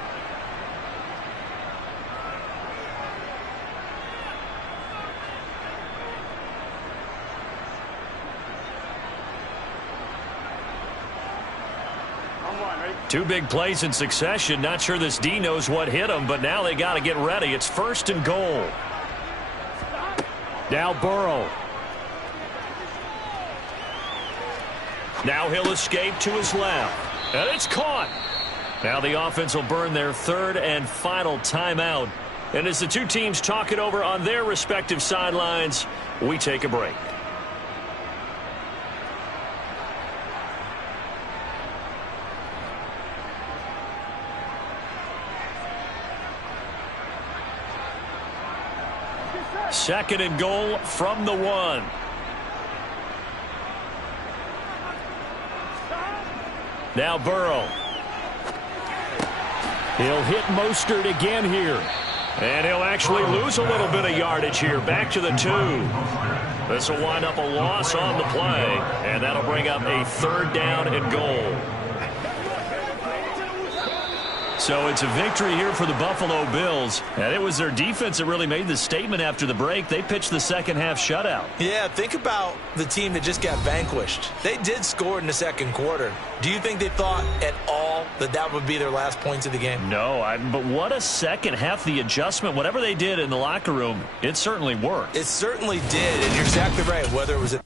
Two big plays in succession. Not sure this D knows what hit him, but now they got to get ready. It's 1st and goal. Now Burrow. Now he'll escape to his left. And it's caught. Now the offense will burn their 3rd and final timeout. And as the two teams talk it over on their respective sidelines, we take a break. Second and goal from the 1. Now Burrow. He'll hit Mostert again here. And he'll actually lose a little bit of yardage here. Back to the 2. This will wind up a loss on the play. And that'll bring up a 3rd down and goal. So it's a victory here for the Buffalo Bills. And it was their defense that really made the statement after the break. They pitched the second half shutout. Yeah, think about the team that just got vanquished. They did score in the second quarter. Do you think they thought at all that that would be their last points of the game? No, but what a second half. The adjustment, whatever they did in the locker room, it certainly worked. It certainly did, and you're exactly right. Whether it was at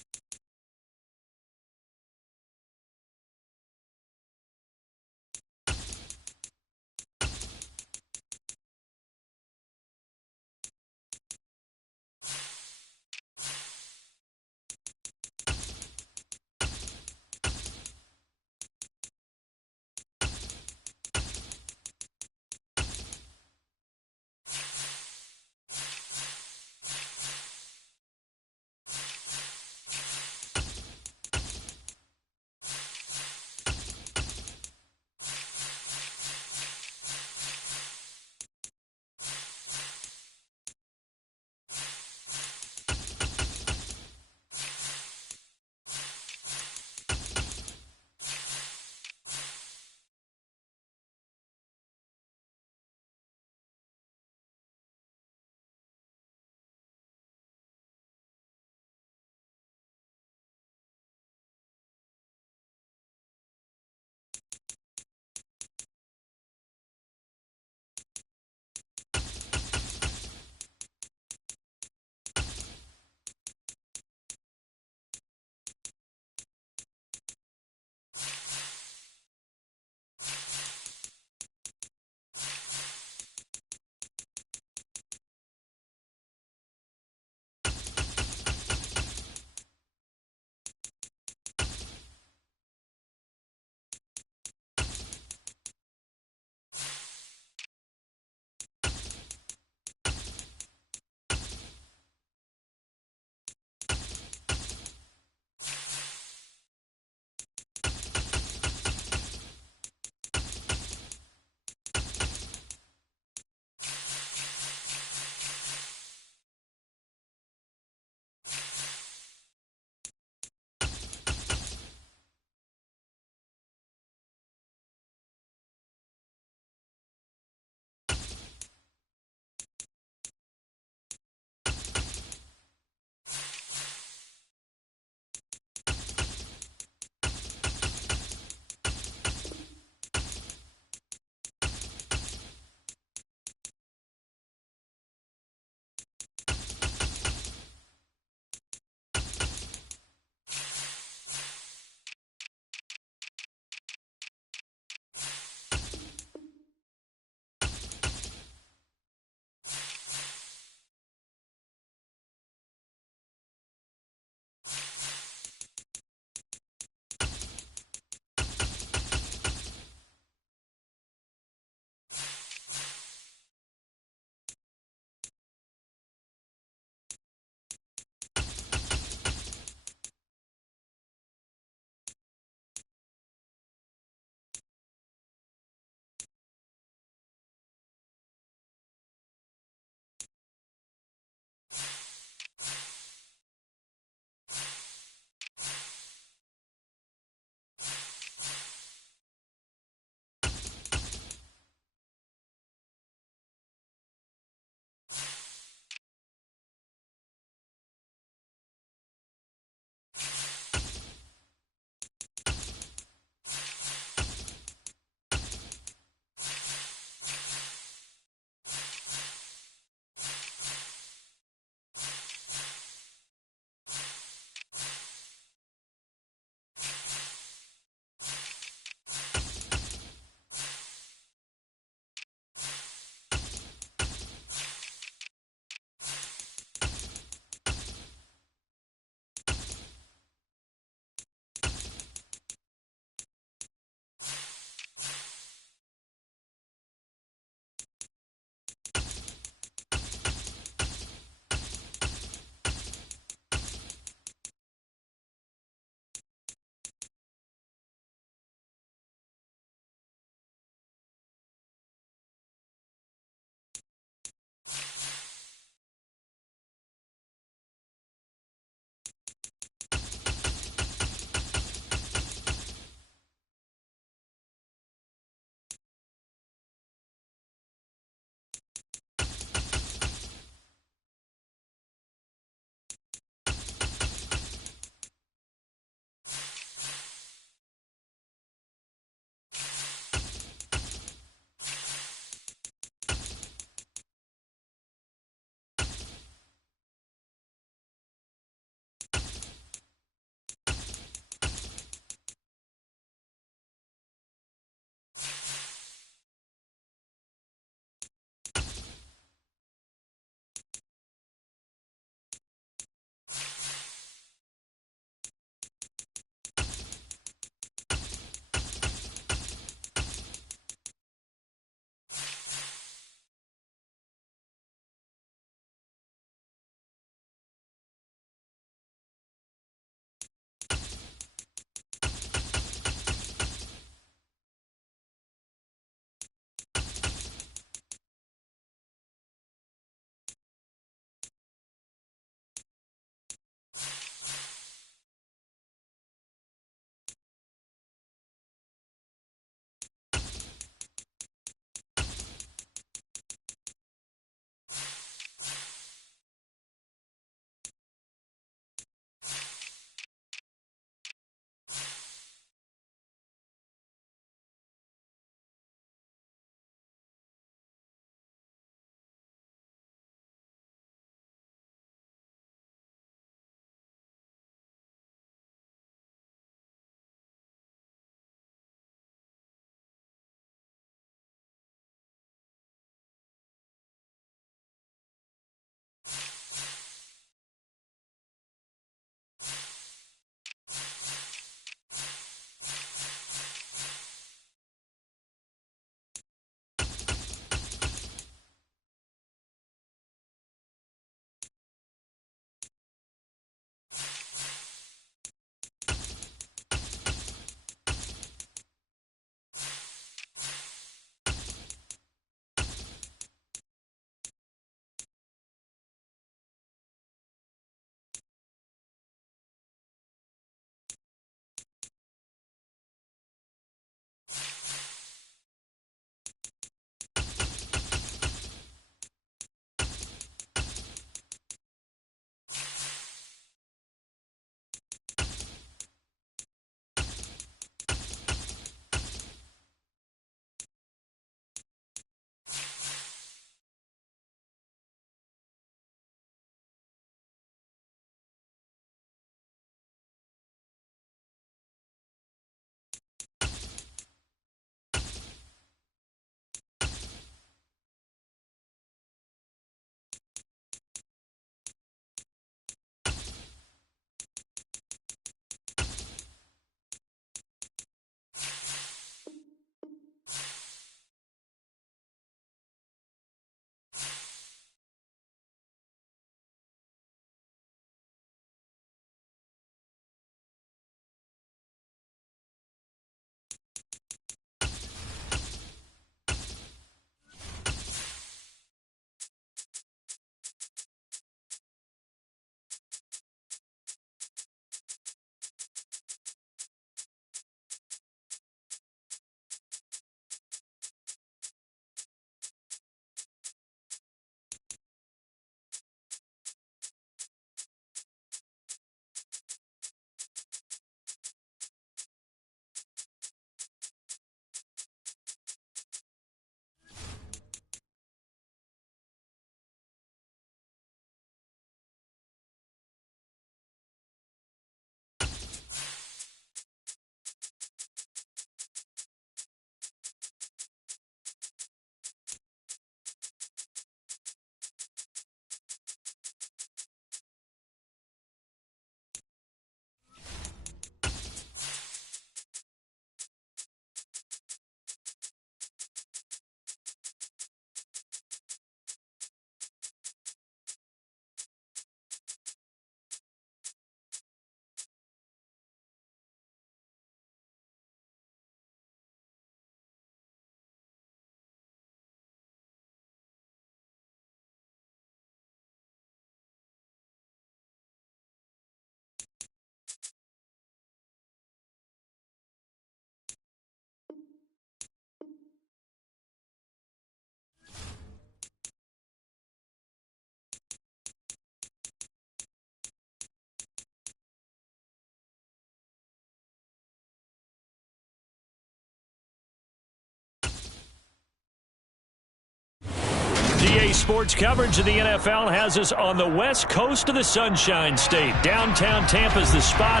NBA sports coverage of the NFL has us on the west coast of the Sunshine State. Downtown Tampa's the spot,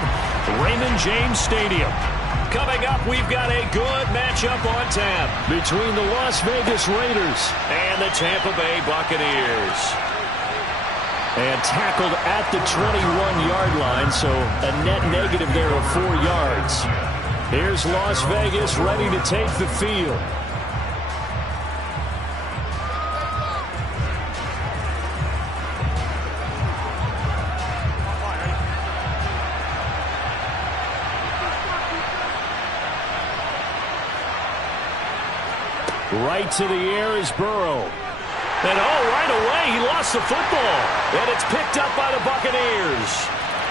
Raymond James Stadium. Coming up, we've got a good matchup on tap between the Las Vegas Raiders and the Tampa Bay Buccaneers. And tackled at the 21-yard line, so a net negative there of 4 yards. Here's Las Vegas ready to take the field. Right to the air is Burrow. And right away, he lost the football. And it's picked up by the Buccaneers.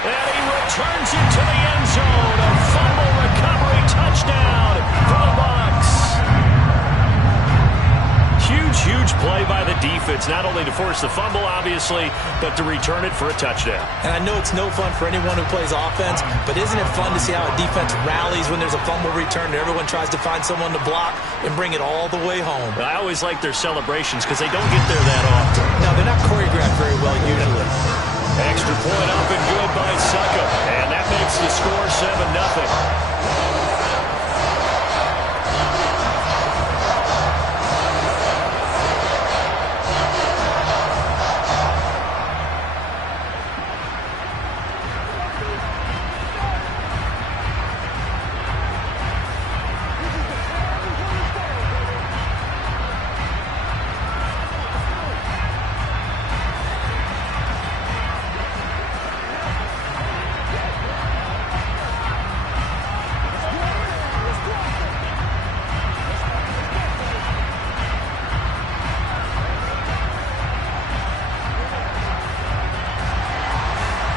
And he returns it to the end zone. A fumble recovery touchdown for the Bucs. Huge play by the defense, not only to force the fumble, obviously, but to return it for a touchdown. And I know it's no fun for anyone who plays offense, but isn't it fun to see how a defense rallies when there's a fumble return and everyone tries to find someone to block and bring it all the way home? I always like their celebrations because they don't get there that often. No, they're not choreographed very well usually. Extra point up and good by Suckup. And that makes the score 7-0.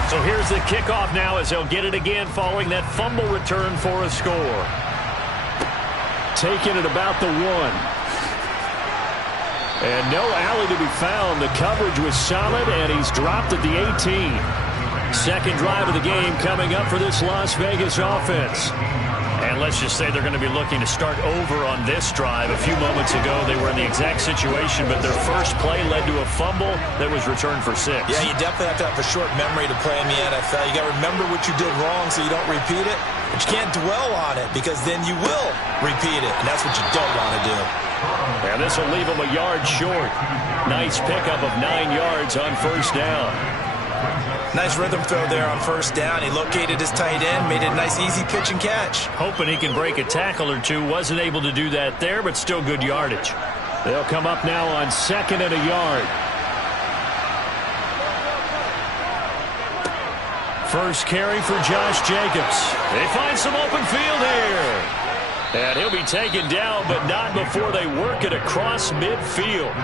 So here's the kickoff now as they'll get it again following that fumble return for a score. Taking it about the 1. And no alley to be found. The coverage was solid, and he's dropped at the 18. Second drive of the game coming up for this Las Vegas offense. And let's just say they're going to be looking to start over on this drive. A few moments ago, they were in the exact situation, but their first play led to a fumble that was returned for 6. Yeah, you definitely have to have a short memory to play in the NFL. You got to remember what you did wrong so you don't repeat it, but you can't dwell on it because then you will repeat it, and that's what you don't want to do. And this will leave them a yard short. Nice pickup of 9 yards on first down. Nice rhythm throw there on first down. He located his tight end, made it a nice easy pitch and catch. Hoping he can break a tackle or two. Wasn't able to do that there, but still good yardage. They'll come up now on 2nd and a yard. First carry for Josh Jacobs. They find some open field here. And he'll be taken down, but not before they work it across midfield.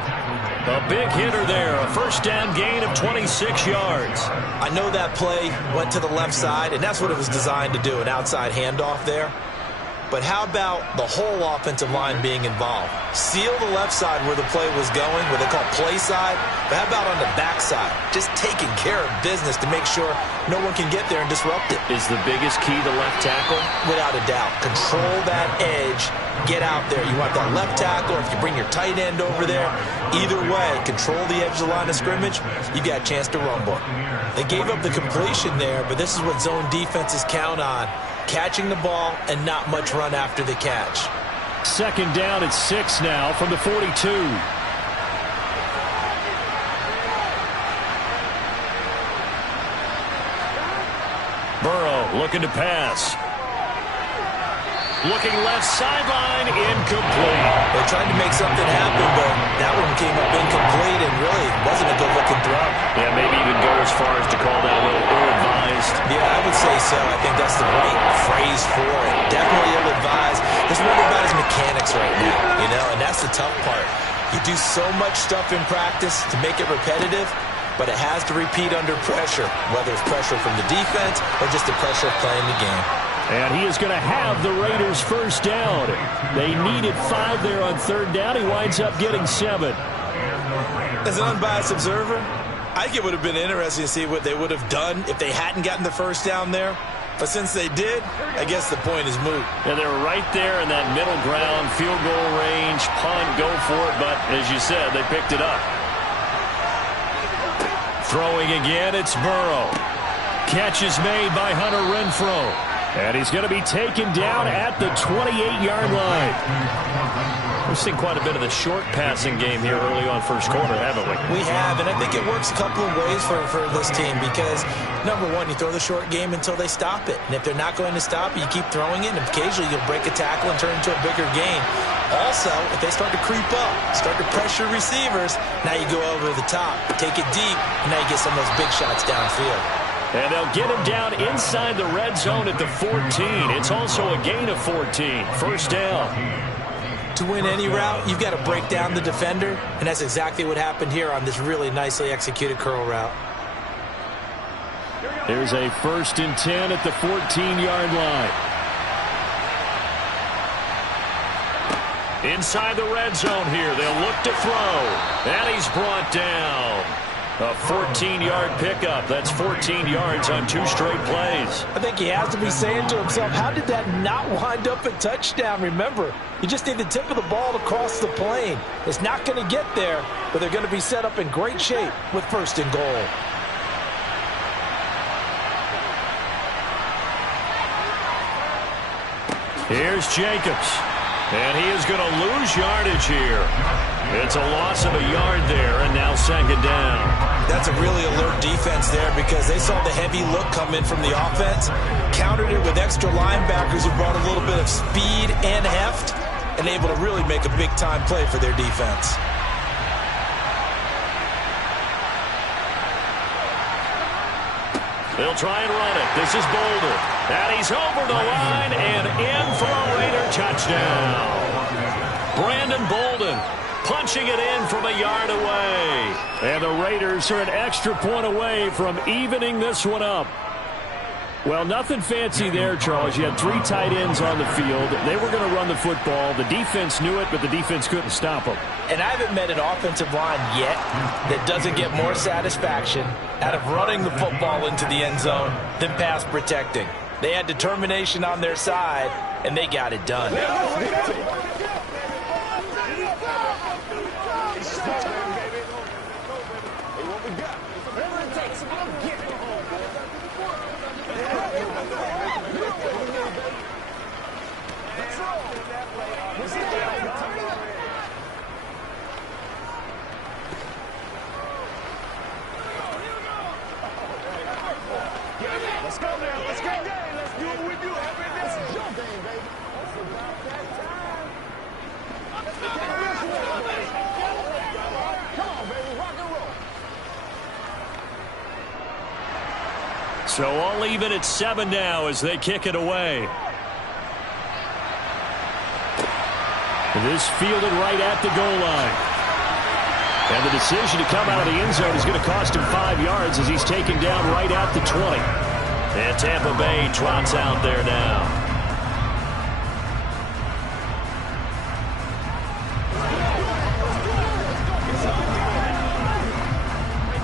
A big hitter there, a first down gain of 26 yards. I know that play went to the left side, and that's what it was designed to do, an outside handoff there. But how about the whole offensive line being involved? Seal the left side where the play was going, what they call play side. But how about on the back side? Just taking care of business to make sure no one can get there and disrupt it. Is the biggest key the left tackle? Without a doubt. Control that edge. Get out there. You want that left tackle. If you bring your tight end over there, either way, control the edge of the line of scrimmage, you got a chance to rumble. They gave up the completion there, but this is what zone defenses count on. Catching the ball and not much run after the catch. Second down at 6 now from the 42. Burrow looking to pass. Looking left sideline, incomplete. They tried to make something happen, but that one came up incomplete and really wasn't a good-looking throw. Yeah, maybe even go as far as to call that a little ill-advised. Yeah, I would say so. I think that's the right phrase for it. Definitely ill-advised. Just worried about his mechanics right now, and that's the tough part. You do so much stuff in practice to make it repetitive, but it has to repeat under pressure, whether it's pressure from the defense or just the pressure of playing the game. And he is going to have the Raiders first down. They needed 5 there on third down. He winds up getting 7. As an unbiased observer, I think it would have been interesting to see what they would have done if they hadn't gotten the first down there. But since they did, I guess the point is moot. Yeah, they're right there in that middle ground, field goal range, punt, go for it. But as you said, they picked it up. Throwing again, it's Burrow. Catch is made by Hunter Renfrow. And he's going to be taken down at the 28-yard line. We've seen quite a bit of the short passing game here early on first quarter, haven't we? We have, and I think it works a couple of ways for this team because, number one, you throw the short game until they stop it. And if they're not going to stop it, you keep throwing it, and occasionally you'll break a tackle and turn it into a bigger gain. Also, if they start to creep up, start to pressure receivers, now you go over the top, take it deep, and now you get some of those big shots downfield. And they'll get him down inside the red zone at the 14. It's also a gain of 14. First down. To win any route, you've got to break down the defender, and that's exactly what happened here on this really nicely executed curl route. Here's a 1st and 10 at the 14-yard line. Inside the red zone here. They'll look to throw. And he's brought down. A 14-yard pickup. That's 14 yards on 2 straight plays. I think he has to be saying to himself, how did that not wind up a touchdown? Remember, you just need the tip of the ball to cross the plane. It's not going to get there, but they're going to be set up in great shape with 1st and goal. Here's Jacobs. And he is going to lose yardage here. It's a loss of a yard there, and now 2nd down. That's a really alert defense there because they saw the heavy look come in from the offense, countered it with extra linebackers who brought a little bit of speed and heft, and able to really make a big-time play for their defense. They'll try and run it. This is Boulder. And he's over the line and in for a Raider touchdown. Brandon Bolden punching it in from a yard away. And the Raiders are an extra point away from evening this one up. Well, nothing fancy there, Charles. You had 3 tight ends on the field. They were going to run the football. The defense knew it, but the defense couldn't stop them. And I haven't met an offensive line yet that doesn't get more satisfaction out of running the football into the end zone than pass protecting. They had determination on their side, and they got it done. Let's go there. Let's go there. Let's do what we do every day. It's your game, baby. It's about that time. Come on, baby. Rock and roll. So all even at 7 now as they kick it away. This fielded right at the goal line. And the decision to come out of the end zone is going to cost him 5 yards as he's taken down right at the 20. And Tampa Bay trots out there now.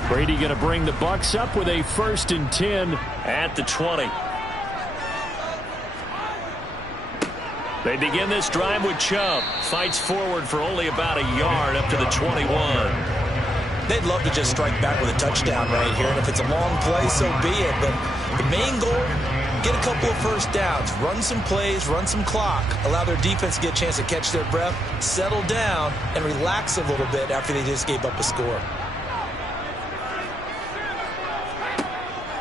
Brady going to bring the Bucs up with a 1st and 10 at the 20. They begin this drive with Chubb. Fights forward for only about a yard up to the 21. They'd love to just strike back with a touchdown right here, and if it's a long play, so be it. But the main goal, get a couple of first downs, run some plays, run some clock, allow their defense to get a chance to catch their breath, settle down, and relax a little bit after they just gave up a score.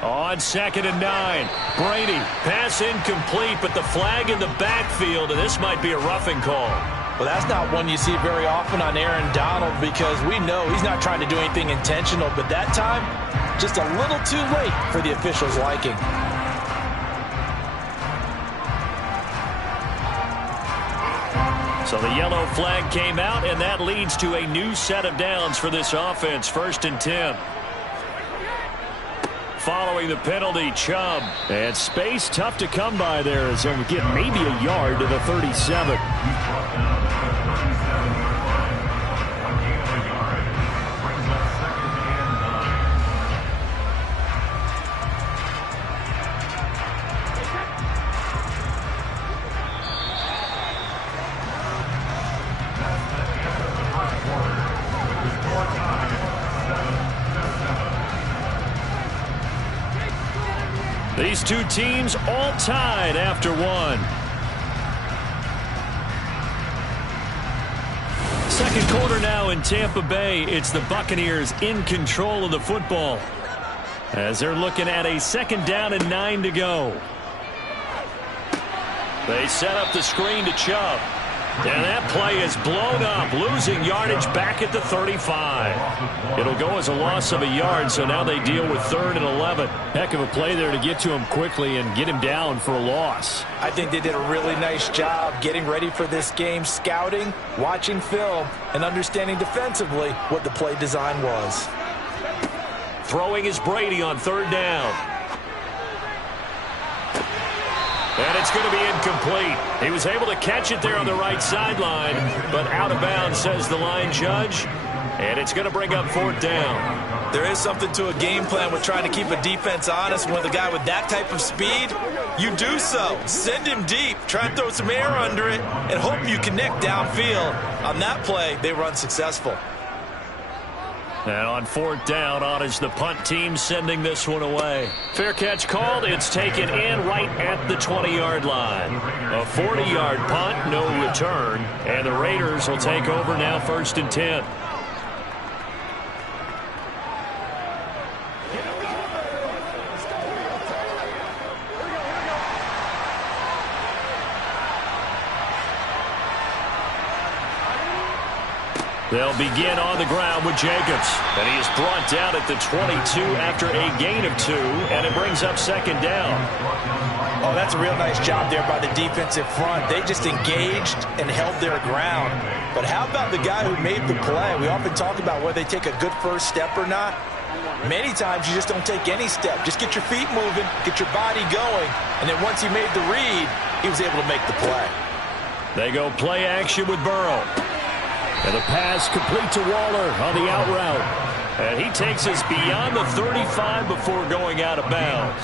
On 2nd and 9, Brady, pass incomplete, but the flag in the backfield, and this might be a roughing call. Well, that's not one you see very often on Aaron Donald because we know he's not trying to do anything intentional, but that time, just a little too late for the officials' liking. So the yellow flag came out, and that leads to a new set of downs for this offense, 1st and 10. Following the penalty, Chubb. And space tough to come by there as they'll get maybe a yard to the 37. These two teams all tied after one. Second quarter now in Tampa Bay. It's the Buccaneers in control of the football as they're looking at a 2nd down and 9 to go. They set up the screen to Chubb. And that play is blown up, losing yardage back at the 35. It'll go as a loss of a yard, so now they deal with 3rd and 11. Heck of a play there to get to him quickly and get him down for a loss. I think they did a really nice job getting ready for this game, scouting, watching film, and understanding defensively what the play design was. Throwing is Brady on 3rd down. And it's going to be incomplete. He was able to catch it there on the right sideline, but out of bounds, says the line judge. And it's going to bring up 4th down. There is something to a game plan with trying to keep a defense honest. With a guy with that type of speed, you do so. Send him deep. Try and throw some air under it and hope you connect downfield. On that play, they were unsuccessful. And on 4th down, on is the punt team sending this one away. Fair catch called. It's taken in right at the 20-yard line. A 40-yard punt, no return. And the Raiders will take over now 1st and 10. They'll begin on the ground with Jacobs. And he is brought down at the 22 after a gain of 2. And it brings up 2nd down. Oh, that's a real nice job there by the defensive front. They just engaged and held their ground. But how about the guy who made the play? We often talk about whether they take a good first step or not. Many times you just don't take any step. Just get your feet moving, get your body going. And then once he made the read, he was able to make the play. They go play action with Burrow. And the pass complete to Waller on the out route. And he takes us beyond the 35 before going out of bounds.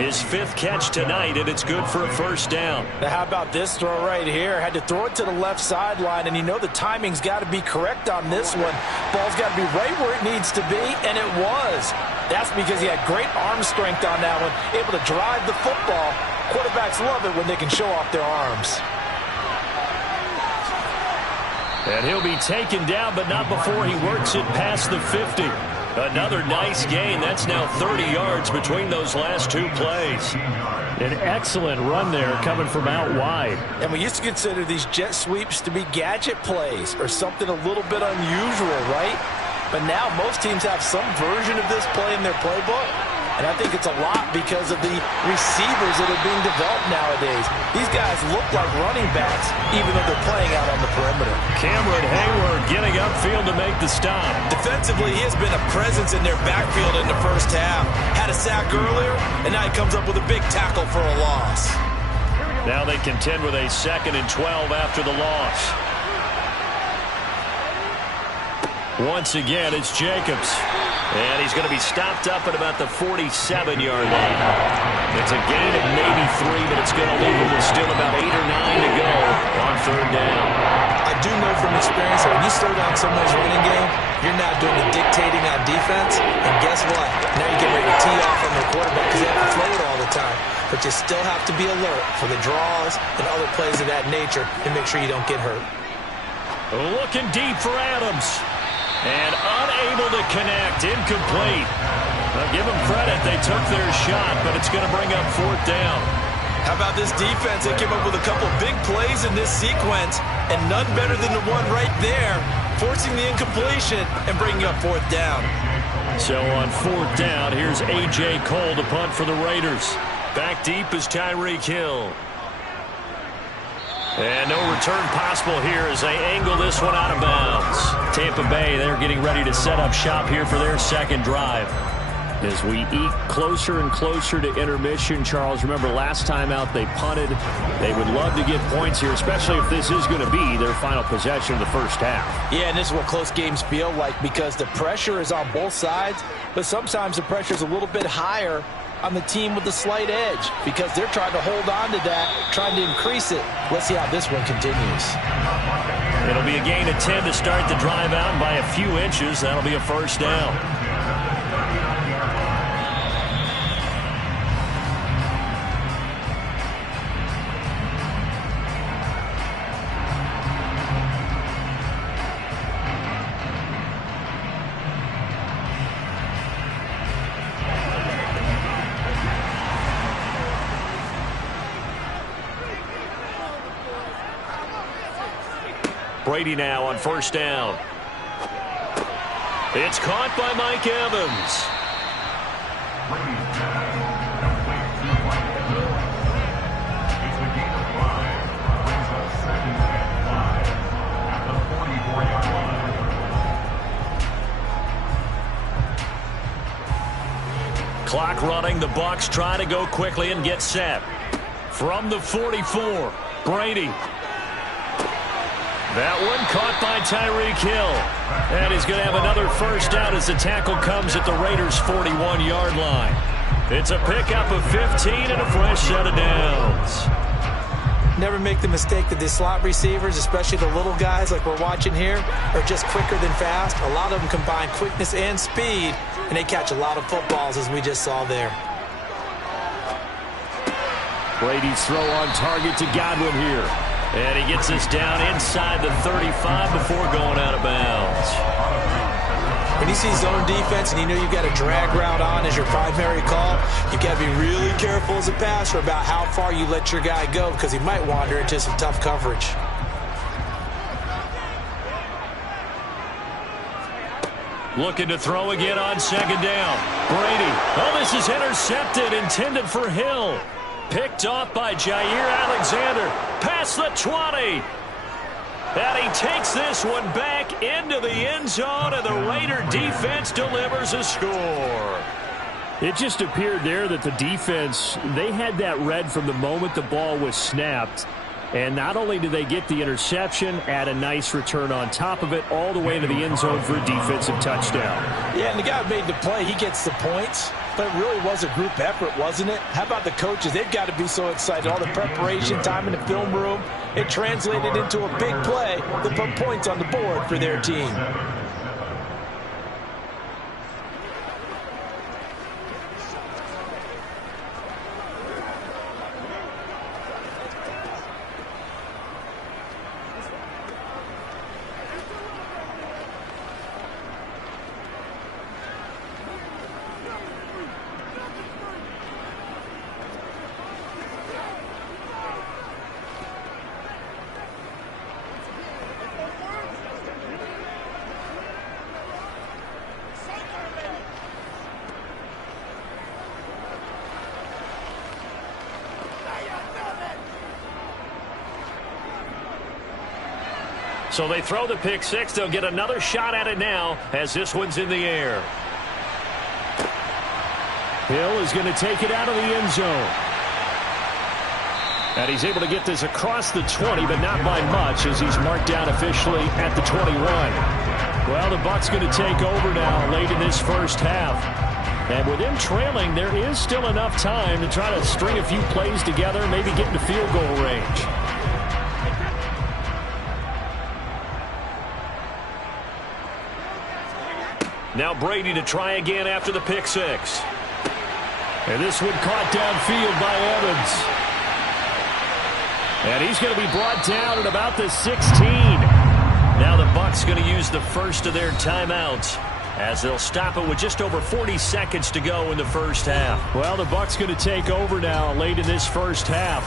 His 5th catch tonight, and it's good for a 1st down. Now how about this throw right here? Had to throw it to the left sideline, and you know the timing's got to be correct on this one. Ball's got to be right where it needs to be, and it was. That's because he had great arm strength on that one, able to drive the football. Quarterbacks love it when they can show off their arms. And he'll be taken down, but not before he works it past the 50. Another nice gain. That's now 30 yards between those last 2 plays. An excellent run there coming from out wide. And we used to consider these jet sweeps to be gadget plays or something a little bit unusual, right? But now most teams have some version of this play in their playbook. And I think it's a lot because of the receivers that are being developed nowadays. These guys look like running backs, even though they're playing out on the perimeter. Cameron Hayward getting upfield to make the stop. Defensively, he has been a presence in their backfield in the first half. Had a sack earlier, and now he comes up with a big tackle for a loss. Now they contend with a 2nd and 12 after the loss. Once again, it's Jacobs. And he's going to be stopped up at about the 47-yard line. It's a gain of maybe 3, but it's going to leave him with still about 8 or 9 to go on 3rd down. I do know from experience that when you slow down someone's running game, you're not doing the dictating on defense. And guess what? Now you get ready to tee off on their quarterback because they have to throw it all the time. But you still have to be alert for the draws and other plays of that nature and make sure you don't get hurt. Looking deep for Adams. And unable to connect, incomplete. I'll give them credit, they took their shot, but it's going to bring up 4th down. How about this defense? They came up with a couple big plays in this sequence, and none better than the one right there, forcing the incompletion and bringing up 4th down. So on 4th down, here's A.J. Cole to punt for the Raiders. Back deep is Tyreek Hill. And no return possible here as they angle this one out of bounds. Tampa Bay, they're getting ready to set up shop here for their 2nd drive. As we eke closer and closer to intermission, Charles, remember last time out they punted. They would love to get points here, especially if this is going to be their final possession of the first half. Yeah, and this is what close games feel like because the pressure is on both sides, but sometimes the pressure is a little bit higher on the team with the slight edge because they're trying to hold on to that, trying to increase it. Let's see how this one continues. It'll be a gain of 10 to start the drive out, and by a few inches, that'll be a 1st down. Brady now on first down. It's caught by Mike Evans. It's a gain of 5. Brings up 2nd and 5 at the 44-yard line. Clock running. The Bucs try to go quickly and get set. From the 44, Brady. That one caught by Tyreek Hill. And he's going to have another first down as the tackle comes at the Raiders' 41-yard line. It's a pickup of 15 and a fresh set of downs. Never make the mistake that the slot receivers, especially the little guys like we're watching here, are just quicker than fast. A lot of them combine quickness and speed, and they catch a lot of footballs, as we just saw there. Brady's throw on target to Godwin here. And he gets us down inside the 35 before going out of bounds. When you see zone defense and you know you've got a drag route on as your primary call, you've got to be really careful as a passer about how far you let your guy go because he might wander into some tough coverage. Looking to throw again on second down. Brady. Oh, this is intercepted, intended for Hill. Picked off by Jair Alexander. Past the 20. And he takes this one back into the end zone, and the Raider defense delivers a score. It just appeared there that the defense, they had that read from the moment the ball was snapped. And not only did they get the interception, add a nice return on top of it, all the way into the end zone for a defensive touchdown. Yeah, and the guy who made the play, he gets the points. But it really was a group effort, wasn't it? How about the coaches? They've got to be so excited. All the preparation time in the film room, it translated into a big play that put points on the board for their team. So they throw the pick six. They'll get another shot at it now as this one's in the air. Hill is going to take it out of the end zone. And he's able to get this across the 20, but not by much as he's marked down officially at the 21. Well, the Bucs going to take over now late in this first half. And with them trailing, there is still enough time to try to string a few plays together, maybe get into field goal range. Now Brady to try again after the pick six. And this one caught downfield by Evans. And he's going to be brought down at about the 16. Now the Bucs going to use the first of their timeouts as they'll stop it with just over 40 seconds to go in the first half. Well, the Bucs going to take over now late in this first half.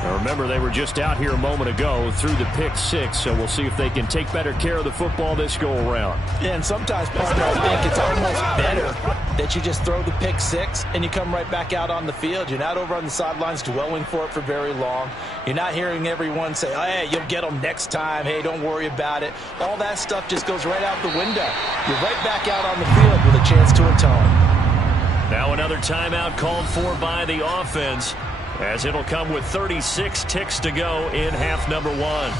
Now remember, they were just out here a moment ago through the pick six, so we'll see if they can take better care of the football this go-around. Yeah, and sometimes, partner, I think it's almost better that you just throw the pick six and you come right back out on the field. You're not over on the sidelines dwelling for it for very long. You're not hearing everyone say, oh, hey, you'll get them next time. Hey, don't worry about it. All that stuff just goes right out the window. You're right back out on the field with a chance to atone. Now another timeout called for by the offense, as it'll come with 36 ticks to go in half number one.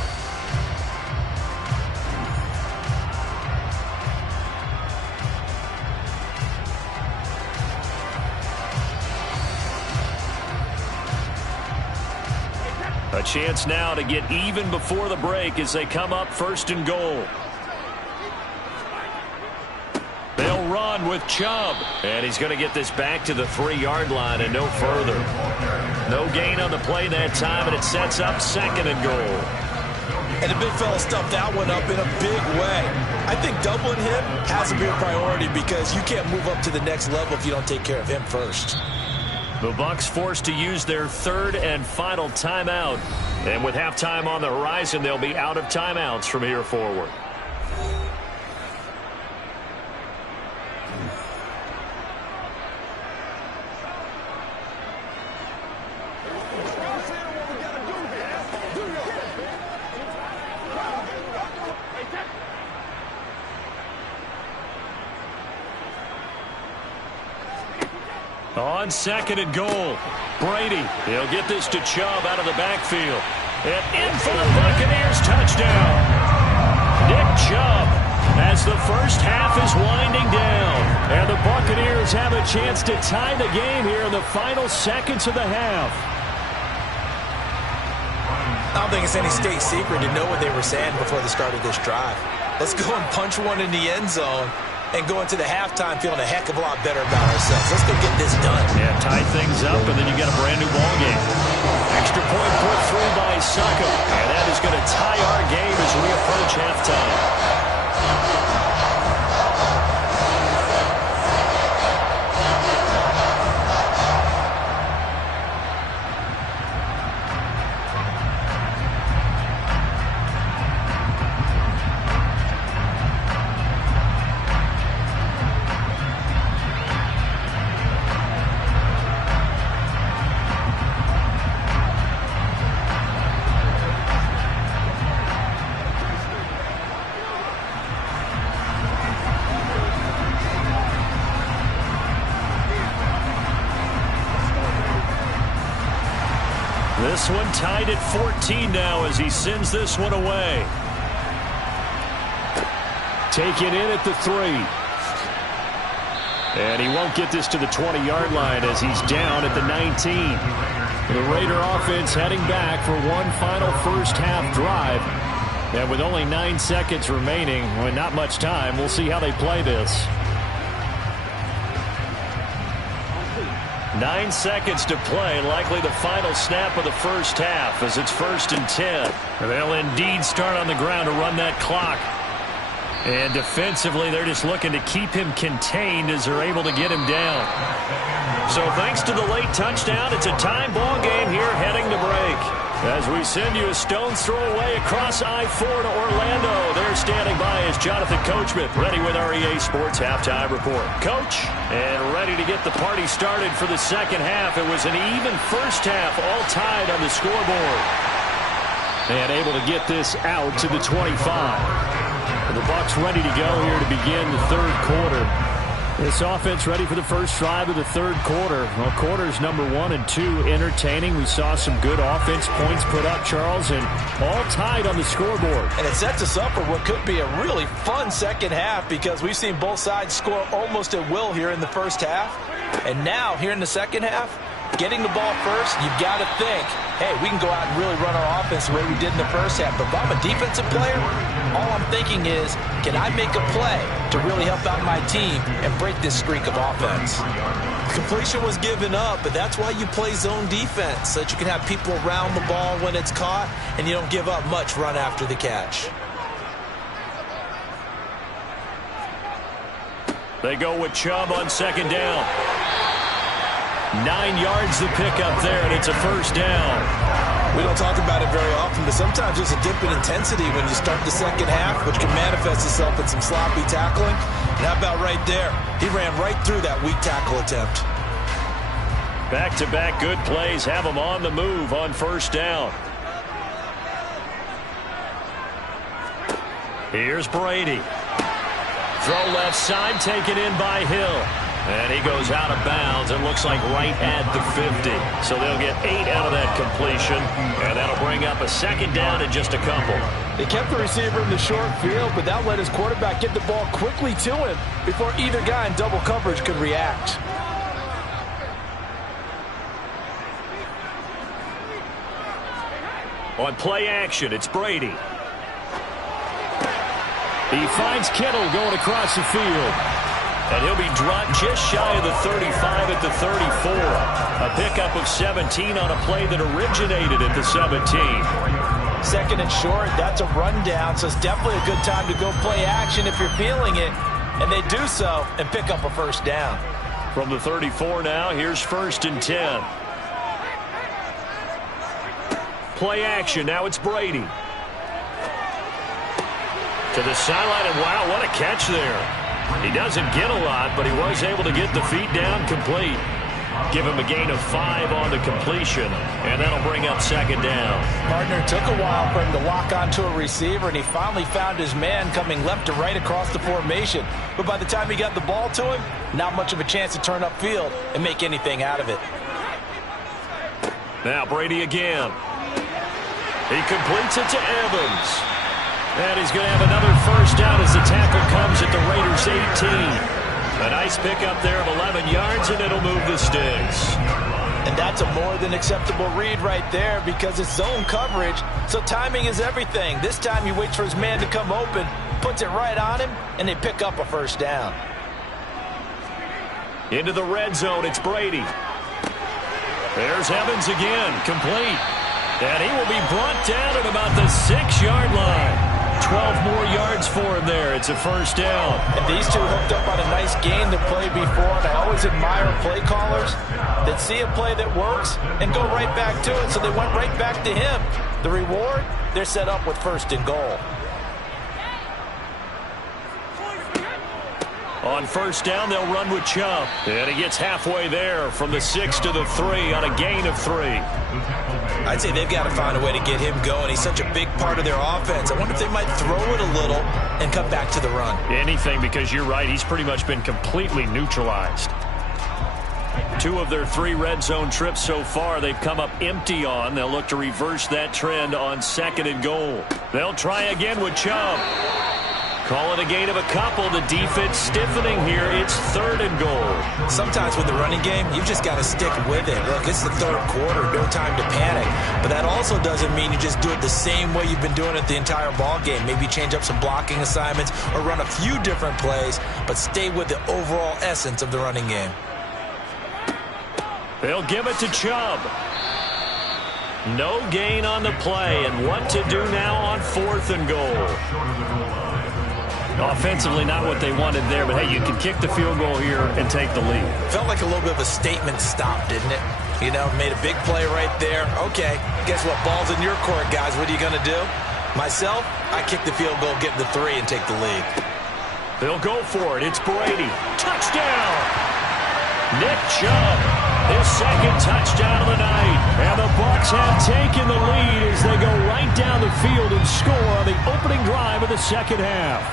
A chance now to get even before the break as they come up first and goal. They'll run with Chubb, and he's going to get this back to the 3-yard line and no further. No gain on the play that time, and it sets up second and goal. And the big fella stuffed that one up in a big way. I think doubling him has to be a priority because you can't move up to the next level if you don't take care of him first. The Bucs forced to use their third and final timeout. And with halftime on the horizon, they'll be out of timeouts from here forward. On second and goal, Brady. He'll get this to Chubb out of the backfield. And in for the Buccaneers touchdown. Nick Chubb as the first half is winding down. And the Buccaneers have a chance to tie the game here in the final seconds of the half. I don't think it's any state secret to know what they were saying before the start of this drive. Let's go and punch one in the end zone and go into the halftime feeling a heck of a lot better about ourselves. Let's go get this done. Yeah, tie things up, and then you get a brand new ball game. Extra point put through by Saka, and that is going to tie our game as we approach halftime. This one tied at 14 now as he sends this one away. Taken in at the 3. And he won't get this to the 20-yard line as he's down at the 19. The Raider offense heading back for one final first-half drive. And with only 9 seconds remaining, with not much time, we'll see how they play this. 9 seconds to play, likely the final snap of the first half as it's 1st and 10. They'll indeed start on the ground to run that clock. And defensively, they're just looking to keep him contained as they're able to get him down. So thanks to the late touchdown, it's a time ball game here heading to break. As we send you a stone's throw away across I-4 to Orlando. There standing by is Jonathan Coachman, ready with our EA Sports Halftime Report. Coach, and ready to get the party started for the second half. It was an even first half, all tied on the scoreboard. And able to get this out to the 25. And the Bucs ready to go here to begin the third quarter. This offense ready for the first drive of the third quarter. Well, quarters number 1 and 2 entertaining. We saw some good offense points put up, Charles, and all tied on the scoreboard. And it sets us up for what could be a really fun second half because we've seen both sides score almost at will here in the first half. And now, here in the second half, getting the ball first, you've got to think, hey, we can go out and really run our offense the way we did in the first half. But if I'm a defensive player, all I'm thinking is, can I make a play to really help out my team and break this streak of offense? Completion was given up, but that's why you play zone defense, so that you can have people around the ball when it's caught, and you don't give up much run after the catch. They go with Chubb on second down. 9 yards the pickup there, and it's a first down. We don't talk about it very often, but sometimes there's a dip in intensity when you start the second half, which can manifest itself in some sloppy tackling. And how about right there? He ran right through that weak tackle attempt. Back-to-back good plays have him on the move on first down. Here's Brady. Throw left side, taken in by Hill. And he goes out of bounds. It looks like right at the 50. So they'll get 8 out of that completion. And that'll bring up a second down in just a couple. They kept the receiver in the short field, but that let his quarterback get the ball quickly to him before either guy in double coverage could react. On play action, it's Brady. He finds Kittle going across the field. And he'll be dropped just shy of the 35 at the 34. A pickup of 17 on a play that originated at the 17. Second and short, that's a rundown, so it's definitely a good time to go play action if you're feeling it. And they do so and pick up a first down. From the 34 now, here's 1st and 10. Play action. Now it's Brady. To the sideline, and wow, what a catch there. He doesn't get a lot, but he was able to get the feet down complete. Give him a gain of 5 on the completion, and that'll bring up 2nd down. Partner, took a while for him to lock onto a receiver, and he finally found his man coming left to right across the formation. But by the time he got the ball to him, not much of a chance to turn upfield and make anything out of it. Now Brady again. He completes it to Evans. And he's going to have another 1st down as the tackle comes at the Raiders' 18. A nice pickup there of 11 yards, and it'll move the sticks. And that's a more than acceptable read right there because it's zone coverage, so timing is everything. This time he waits for his man to come open, puts it right on him, and they pick up a 1st down. Into the red zone, it's Brady. There's Evans again, complete. And he will be brought down at about the 6-yard line. 12 more yards for him there. It's a 1st down. And these two hooked up on a nice game that played before, and I always admire play callers that see a play that works and go right back to it, so they went right back to him. The reward, they're set up with 1st and goal. On 1st down, they'll run with Chubb. And he gets halfway there from the 6 to the 3 on a gain of 3. I'd say they've got to find a way to get him going. He's such a big part of their offense. I wonder if they might throw it a little and come back to the run. Anything, because you're right. He's pretty much been completely neutralized. 2 of their 3 red zone trips so far they've come up empty on. They'll look to reverse that trend on 2nd and goal. They'll try again with Chubb. Call it a gain of a couple. The defense stiffening here. It's 3rd and goal. Sometimes with the running game, you've just got to stick with it. Look, it's the 3rd quarter. No time to panic. But that also doesn't mean you just do it the same way you've been doing it the entire ball game. Maybe change up some blocking assignments or run a few different plays, but stay with the overall essence of the running game. They'll give it to Chubb. No gain on the play, and what to do now on 4th and goal. Offensively, not what they wanted there, but hey, you can kick the field goal here and take the lead. Felt like a little bit of a statement stop, didn't it? You know, made a big play right there. Okay, guess what? Ball's in your court, guys. What are you going to do? Myself, I kick the field goal, get the 3, and take the lead. They'll go for it. It's Brady. Touchdown! Nick Chubb, his 2nd touchdown of the night. And the Bucs have taken the lead as they go right down the field and score on the opening drive of the 2nd half.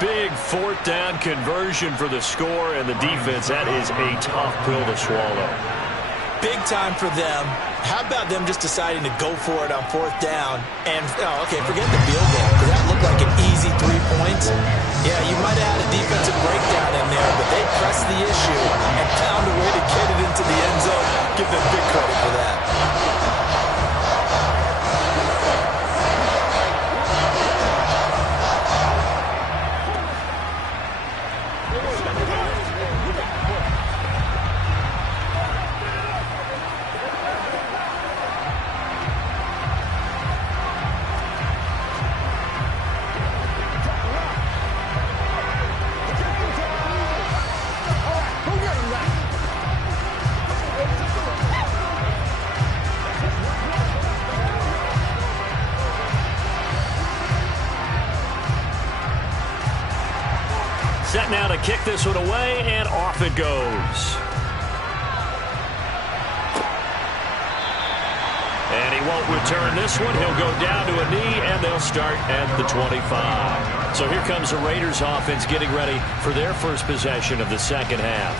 Big 4th down conversion for the score, and the defense, that is a tough pill to swallow. Big time for them. How about them just deciding to go for it on 4th down? And, okay, forget the field goal, because that looked like an easy 3 points. Yeah, you might have had a defensive breakdown in there, but they pressed the issue and found a way to get it into the end zone. Give them big credit for that. Set now to kick this one away, and off it goes. And he won't return this one. He'll go down to a knee, and they'll start at the 25. So here comes the Raiders offense getting ready for their first possession of the 2nd half.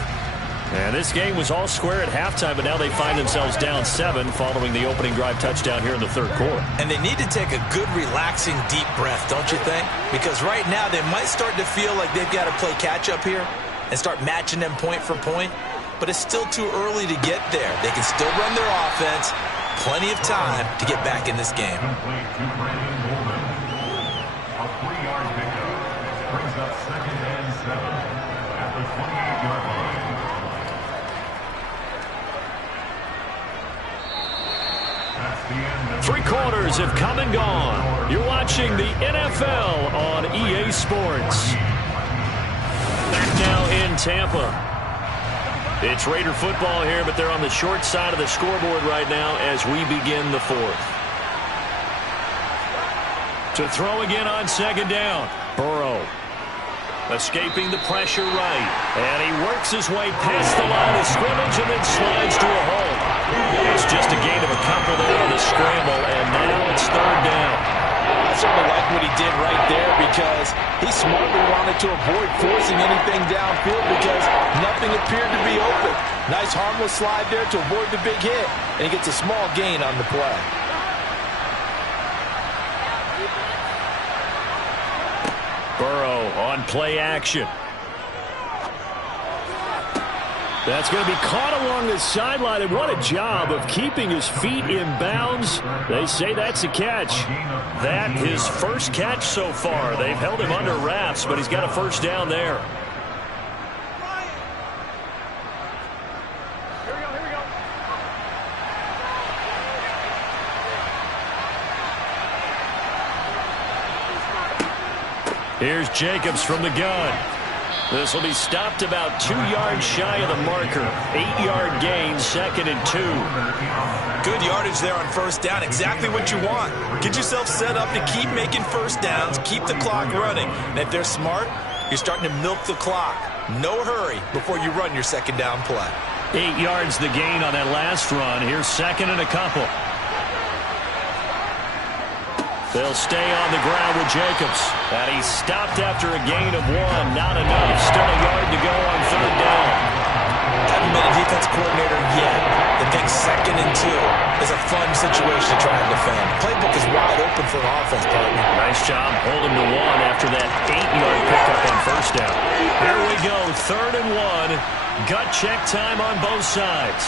And this game was all square at halftime, but now they find themselves down 7 following the opening drive touchdown here in the 3rd quarter. And they need to take a good, relaxing, deep breath, don't you think? Because right now they might start to feel like they've got to play catch-up here and start matching them point for point. But it's still too early to get there. They can still run their offense. Plenty of time to get back in this game. A 3-yard pickup brings up 2nd and 7 at the 28-yard line. 3 quarters have come and gone. You're watching the NFL on EA Sports. Back now in Tampa. It's Raider football here, but they're on the short side of the scoreboard right now as we begin the fourth. To throw again on second down. Burrow escaping the pressure right. And he works his way past the line of scrimmage and then slides to a hole. It's just a gain of a couple there on the scramble, and now it's third down. I certainly like what he did right there because he smartly wanted to avoid forcing anything downfield because nothing appeared to be open. Nice harmless slide there to avoid the big hit, and he gets a small gain on the play. Burrow on play action. That's going to be caught along the sideline, and what a job of keeping his feet in bounds. They say that's a catch. That his first catch so far. They've held him under wraps, but he's got a first down there. Here's Jacobs from the gun. This will be stopped about 2 yards shy of the marker. 8-yard gain, 2nd and 2. Good yardage there on first down. Exactly what you want. Get yourself set up to keep making first downs, keep the clock running. And if they're smart, you're starting to milk the clock. No hurry before you run your second down play. 8 yards the gain on that last run. Here's 2nd and a couple. They'll stay on the ground with Jacobs. And he's stopped after a gain of 1. Not enough. Still a yard to go on third down. Haven't been a defense coordinator yet. The big 2nd and 2 is a fun situation to try and defend. Playbook is wide open for an offense, partner. Nice job holding to 1 after that 8-yard pickup on first down. Here we go. 3rd and 1. Gut check time on both sides.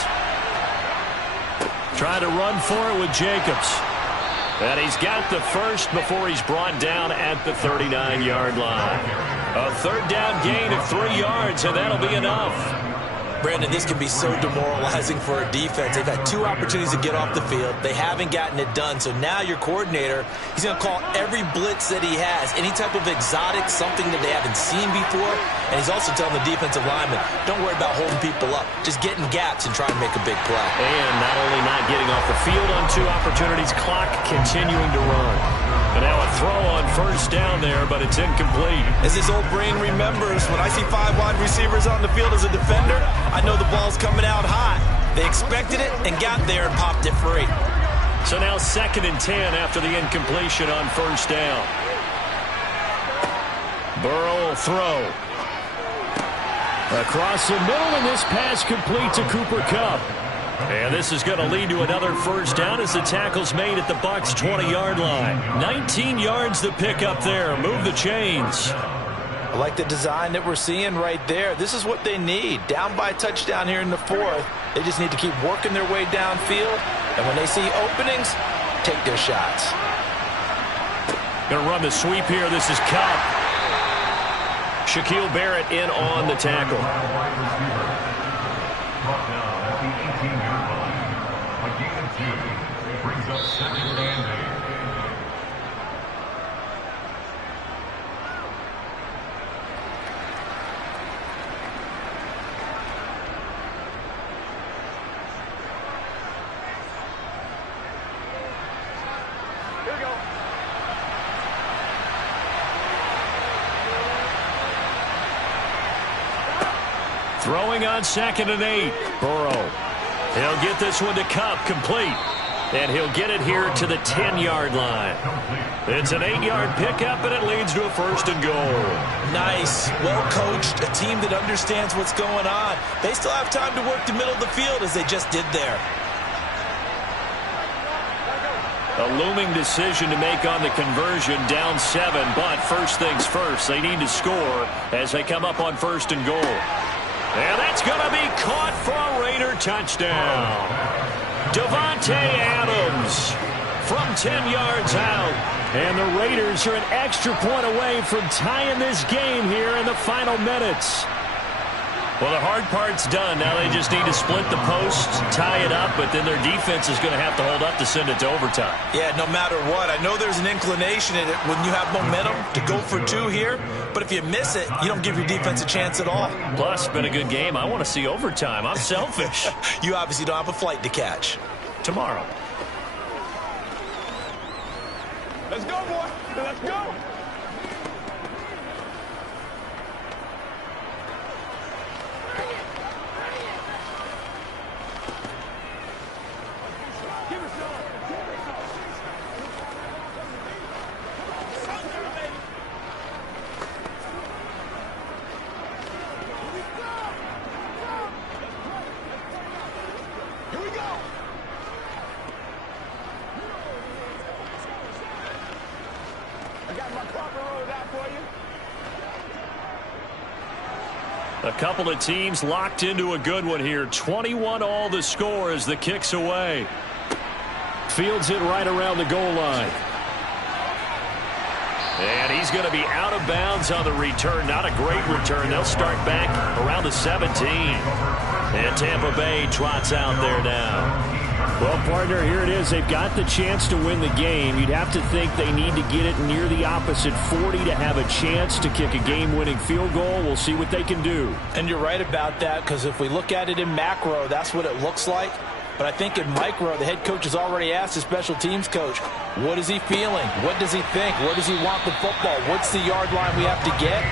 Trying to run for it with Jacobs. And he's got the first before he's brought down at the 39-yard line. A third down gain of 3 yards, and that'll be enough. Brandon, this can be so demoralizing for a defense. They've had 2 opportunities to get off the field. They haven't gotten it done. So now your coordinator, he's going to call every blitz that he has, any type of exotic, something that they haven't seen before. And he's also telling the defensive lineman, don't worry about holding people up. Just get in gaps and try and make a big play. And not only not getting off the field on 2 opportunities, clock continuing to run. And now a throw on first down there, but it's incomplete. As his old brain remembers, when I see 5 wide receivers on the field as a defender, I know the ball's coming out hot. They expected it and got there and popped it free. So now 2nd and 10 after the incompletion on first down. Burrow will throw. Across the middle, and this pass complete to Cooper Kupp. And this is going to lead to another first down as the tackle's made at the Bucs' 20-yard line. 19 yards to pick up there. Move the chains. I like the design that we're seeing right there. This is what they need. Down by a touchdown here in the 4th. They just need to keep working their way downfield. And when they see openings, take their shots. Going to run the sweep here. This is Kupp. Shaquille Barrett in on the tackle. Brought down at the 18-yard line. A gain of 2. Brings up 2nd and 8. Throwing on 2nd and 8. Burrow. He'll get this one to Kupp, complete. And he'll get it here to the 10-yard line. It's an 8-yard pickup, and it leads to a 1st and goal. Nice. Well coached. A team that understands what's going on. They still have time to work the middle of the field as they just did there. A looming decision to make on the conversion, down 7. But first things first, they need to score as they come up on 1st and goal. And that's going to be caught for a Raider touchdown. Devontae Adams from 10 yards out. And the Raiders are an extra point away from tying this game here in the final minutes. Well, the hard part's done. Now they just need to split the post, tie it up, but then their defense is going to have to hold up to send it to overtime. Yeah, no matter what. I know there's an inclination in it when you have momentum to go for two here, but if you miss it, you don't give your defense a chance at all. Plus, been a good game. I want to see overtime. I'm selfish. You obviously don't have a flight to catch. Tomorrow. Let's go, boy. Let's go. A couple of teams locked into a good one here. 21 all the score as the kick's away. Fields it right around the goal line. And he's going to be out of bounds on the return. Not a great return. They'll start back around the 17. And Tampa Bay trots out there now. Well, partner, here it is. They've got the chance to win the game. You'd have to think they need to get it near the opposite 40 to have a chance to kick a game-winning field goal. We'll see what they can do. And you're right about that, because if we look at it in macro, that's what it looks like. But I think in micro, the head coach has already asked the special teams coach, what is he feeling? What does he think? Where does he want the football? What's the yard line we have to get?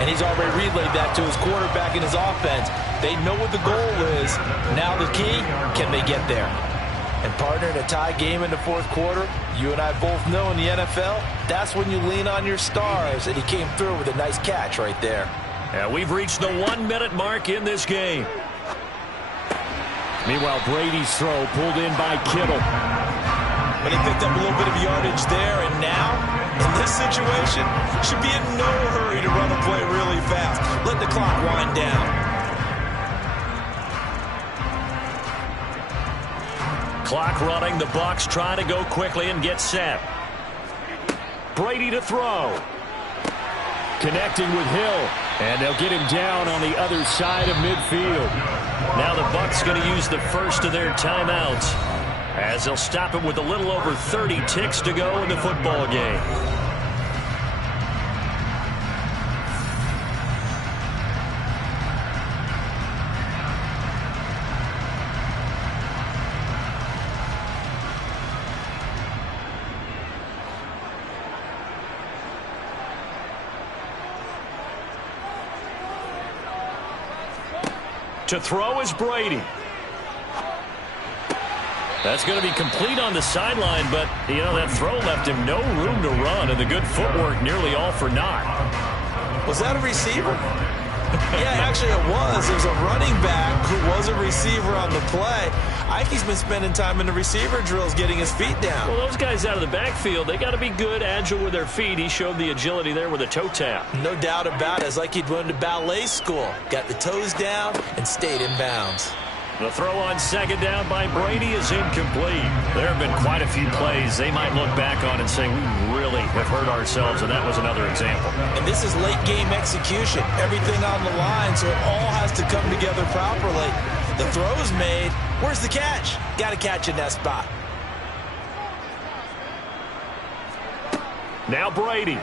And he's already relayed that to his quarterback and his offense. They know what the goal is. Now the key, can they get there? And partner, in a tie game in the fourth quarter, you and I both know in the NFL, that's when you lean on your stars. And he came through with a nice catch right there. And we've reached the 1-minute mark in this game. Meanwhile, Brady's throw pulled in by Kittle. But he picked up a little bit of yardage there, and now, in this situation, should be in no hurry to run a play really fast. Let the clock wind down. Clock running. The Bucs trying to go quickly and get set. Brady to throw. Connecting with Hill. And they'll get him down on the other side of midfield. Now the Bucs going to use the first of their timeouts as they'll stop it with a little over 30 ticks to go in the football game. To throw is Brady. That's going to be complete on the sideline, but, you know, that throw left him no room to run, and the good footwork nearly all for naught. Was that a receiver? Yeah, actually it was. It was a running back who was a receiver on the play. Ike's been spending time in the receiver drills getting his feet down. Well, those guys out of the backfield, they got to be good, agile with their feet. He showed the agility there with a toe tap. No doubt about it. It's like he'd went to ballet school. Got the toes down and stayed in bounds. The throw on second down by Brady is incomplete. There have been quite a few plays they might look back on and say, we really have hurt ourselves, and that was another example. And this is late game execution. Everything on the line, so it all has to come together properly. The throw's made. Where's the catch? Got to catch in that spot. Now Brady.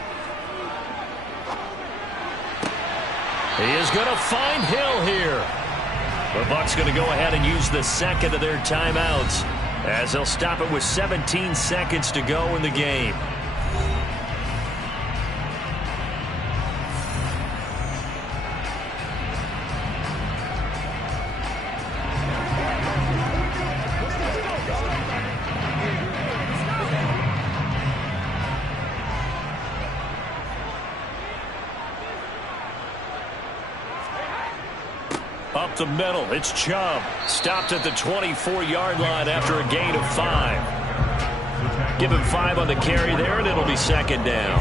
He is going to find Hill here. The Bucs going to go ahead and use the second of their timeouts as they'll stop it with 17 seconds to go in the game. Up the middle, it's Chubb. Stopped at the 24-yard line after a gain of 5. Give him 5 on the carry there, and it'll be second down.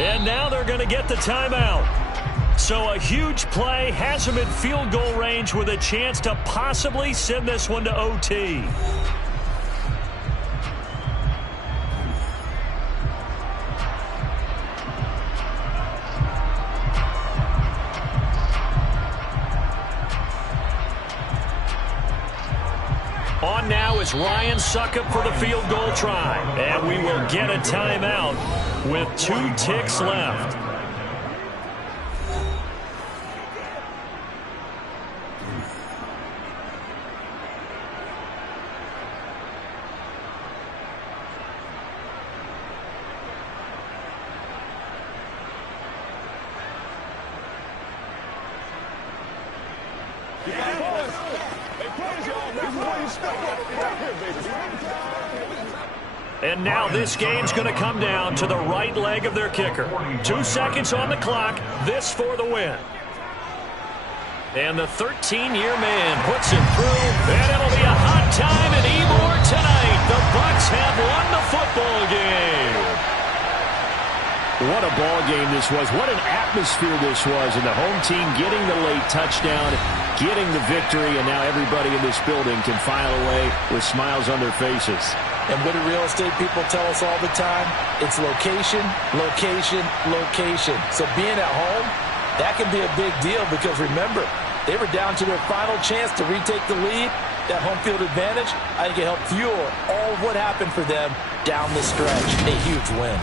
And now they're going to get the timeout. So a huge play has him in field goal range with a chance to possibly send this one to OT. as Ryan Suckup for the field goal try. And we will get a timeout with 2 ticks left. And now this game's going to come down to the right leg of their kicker. 2 seconds on the clock. This for the win. And the 13-year man puts it through. And it'll be a hot time in Ybor tonight. The Bucs have won the football game. What a ball game this was. What an atmosphere this was. And the home team getting the late touchdown, getting the victory, and now everybody in this building can file away with smiles on their faces. And what do real estate people tell us all the time? It's location, location, location. So being at home, that can be a big deal because remember, they were down to their final chance to retake the lead. That home field advantage, I think it helped fuel all of what happened for them down the stretch. A huge win.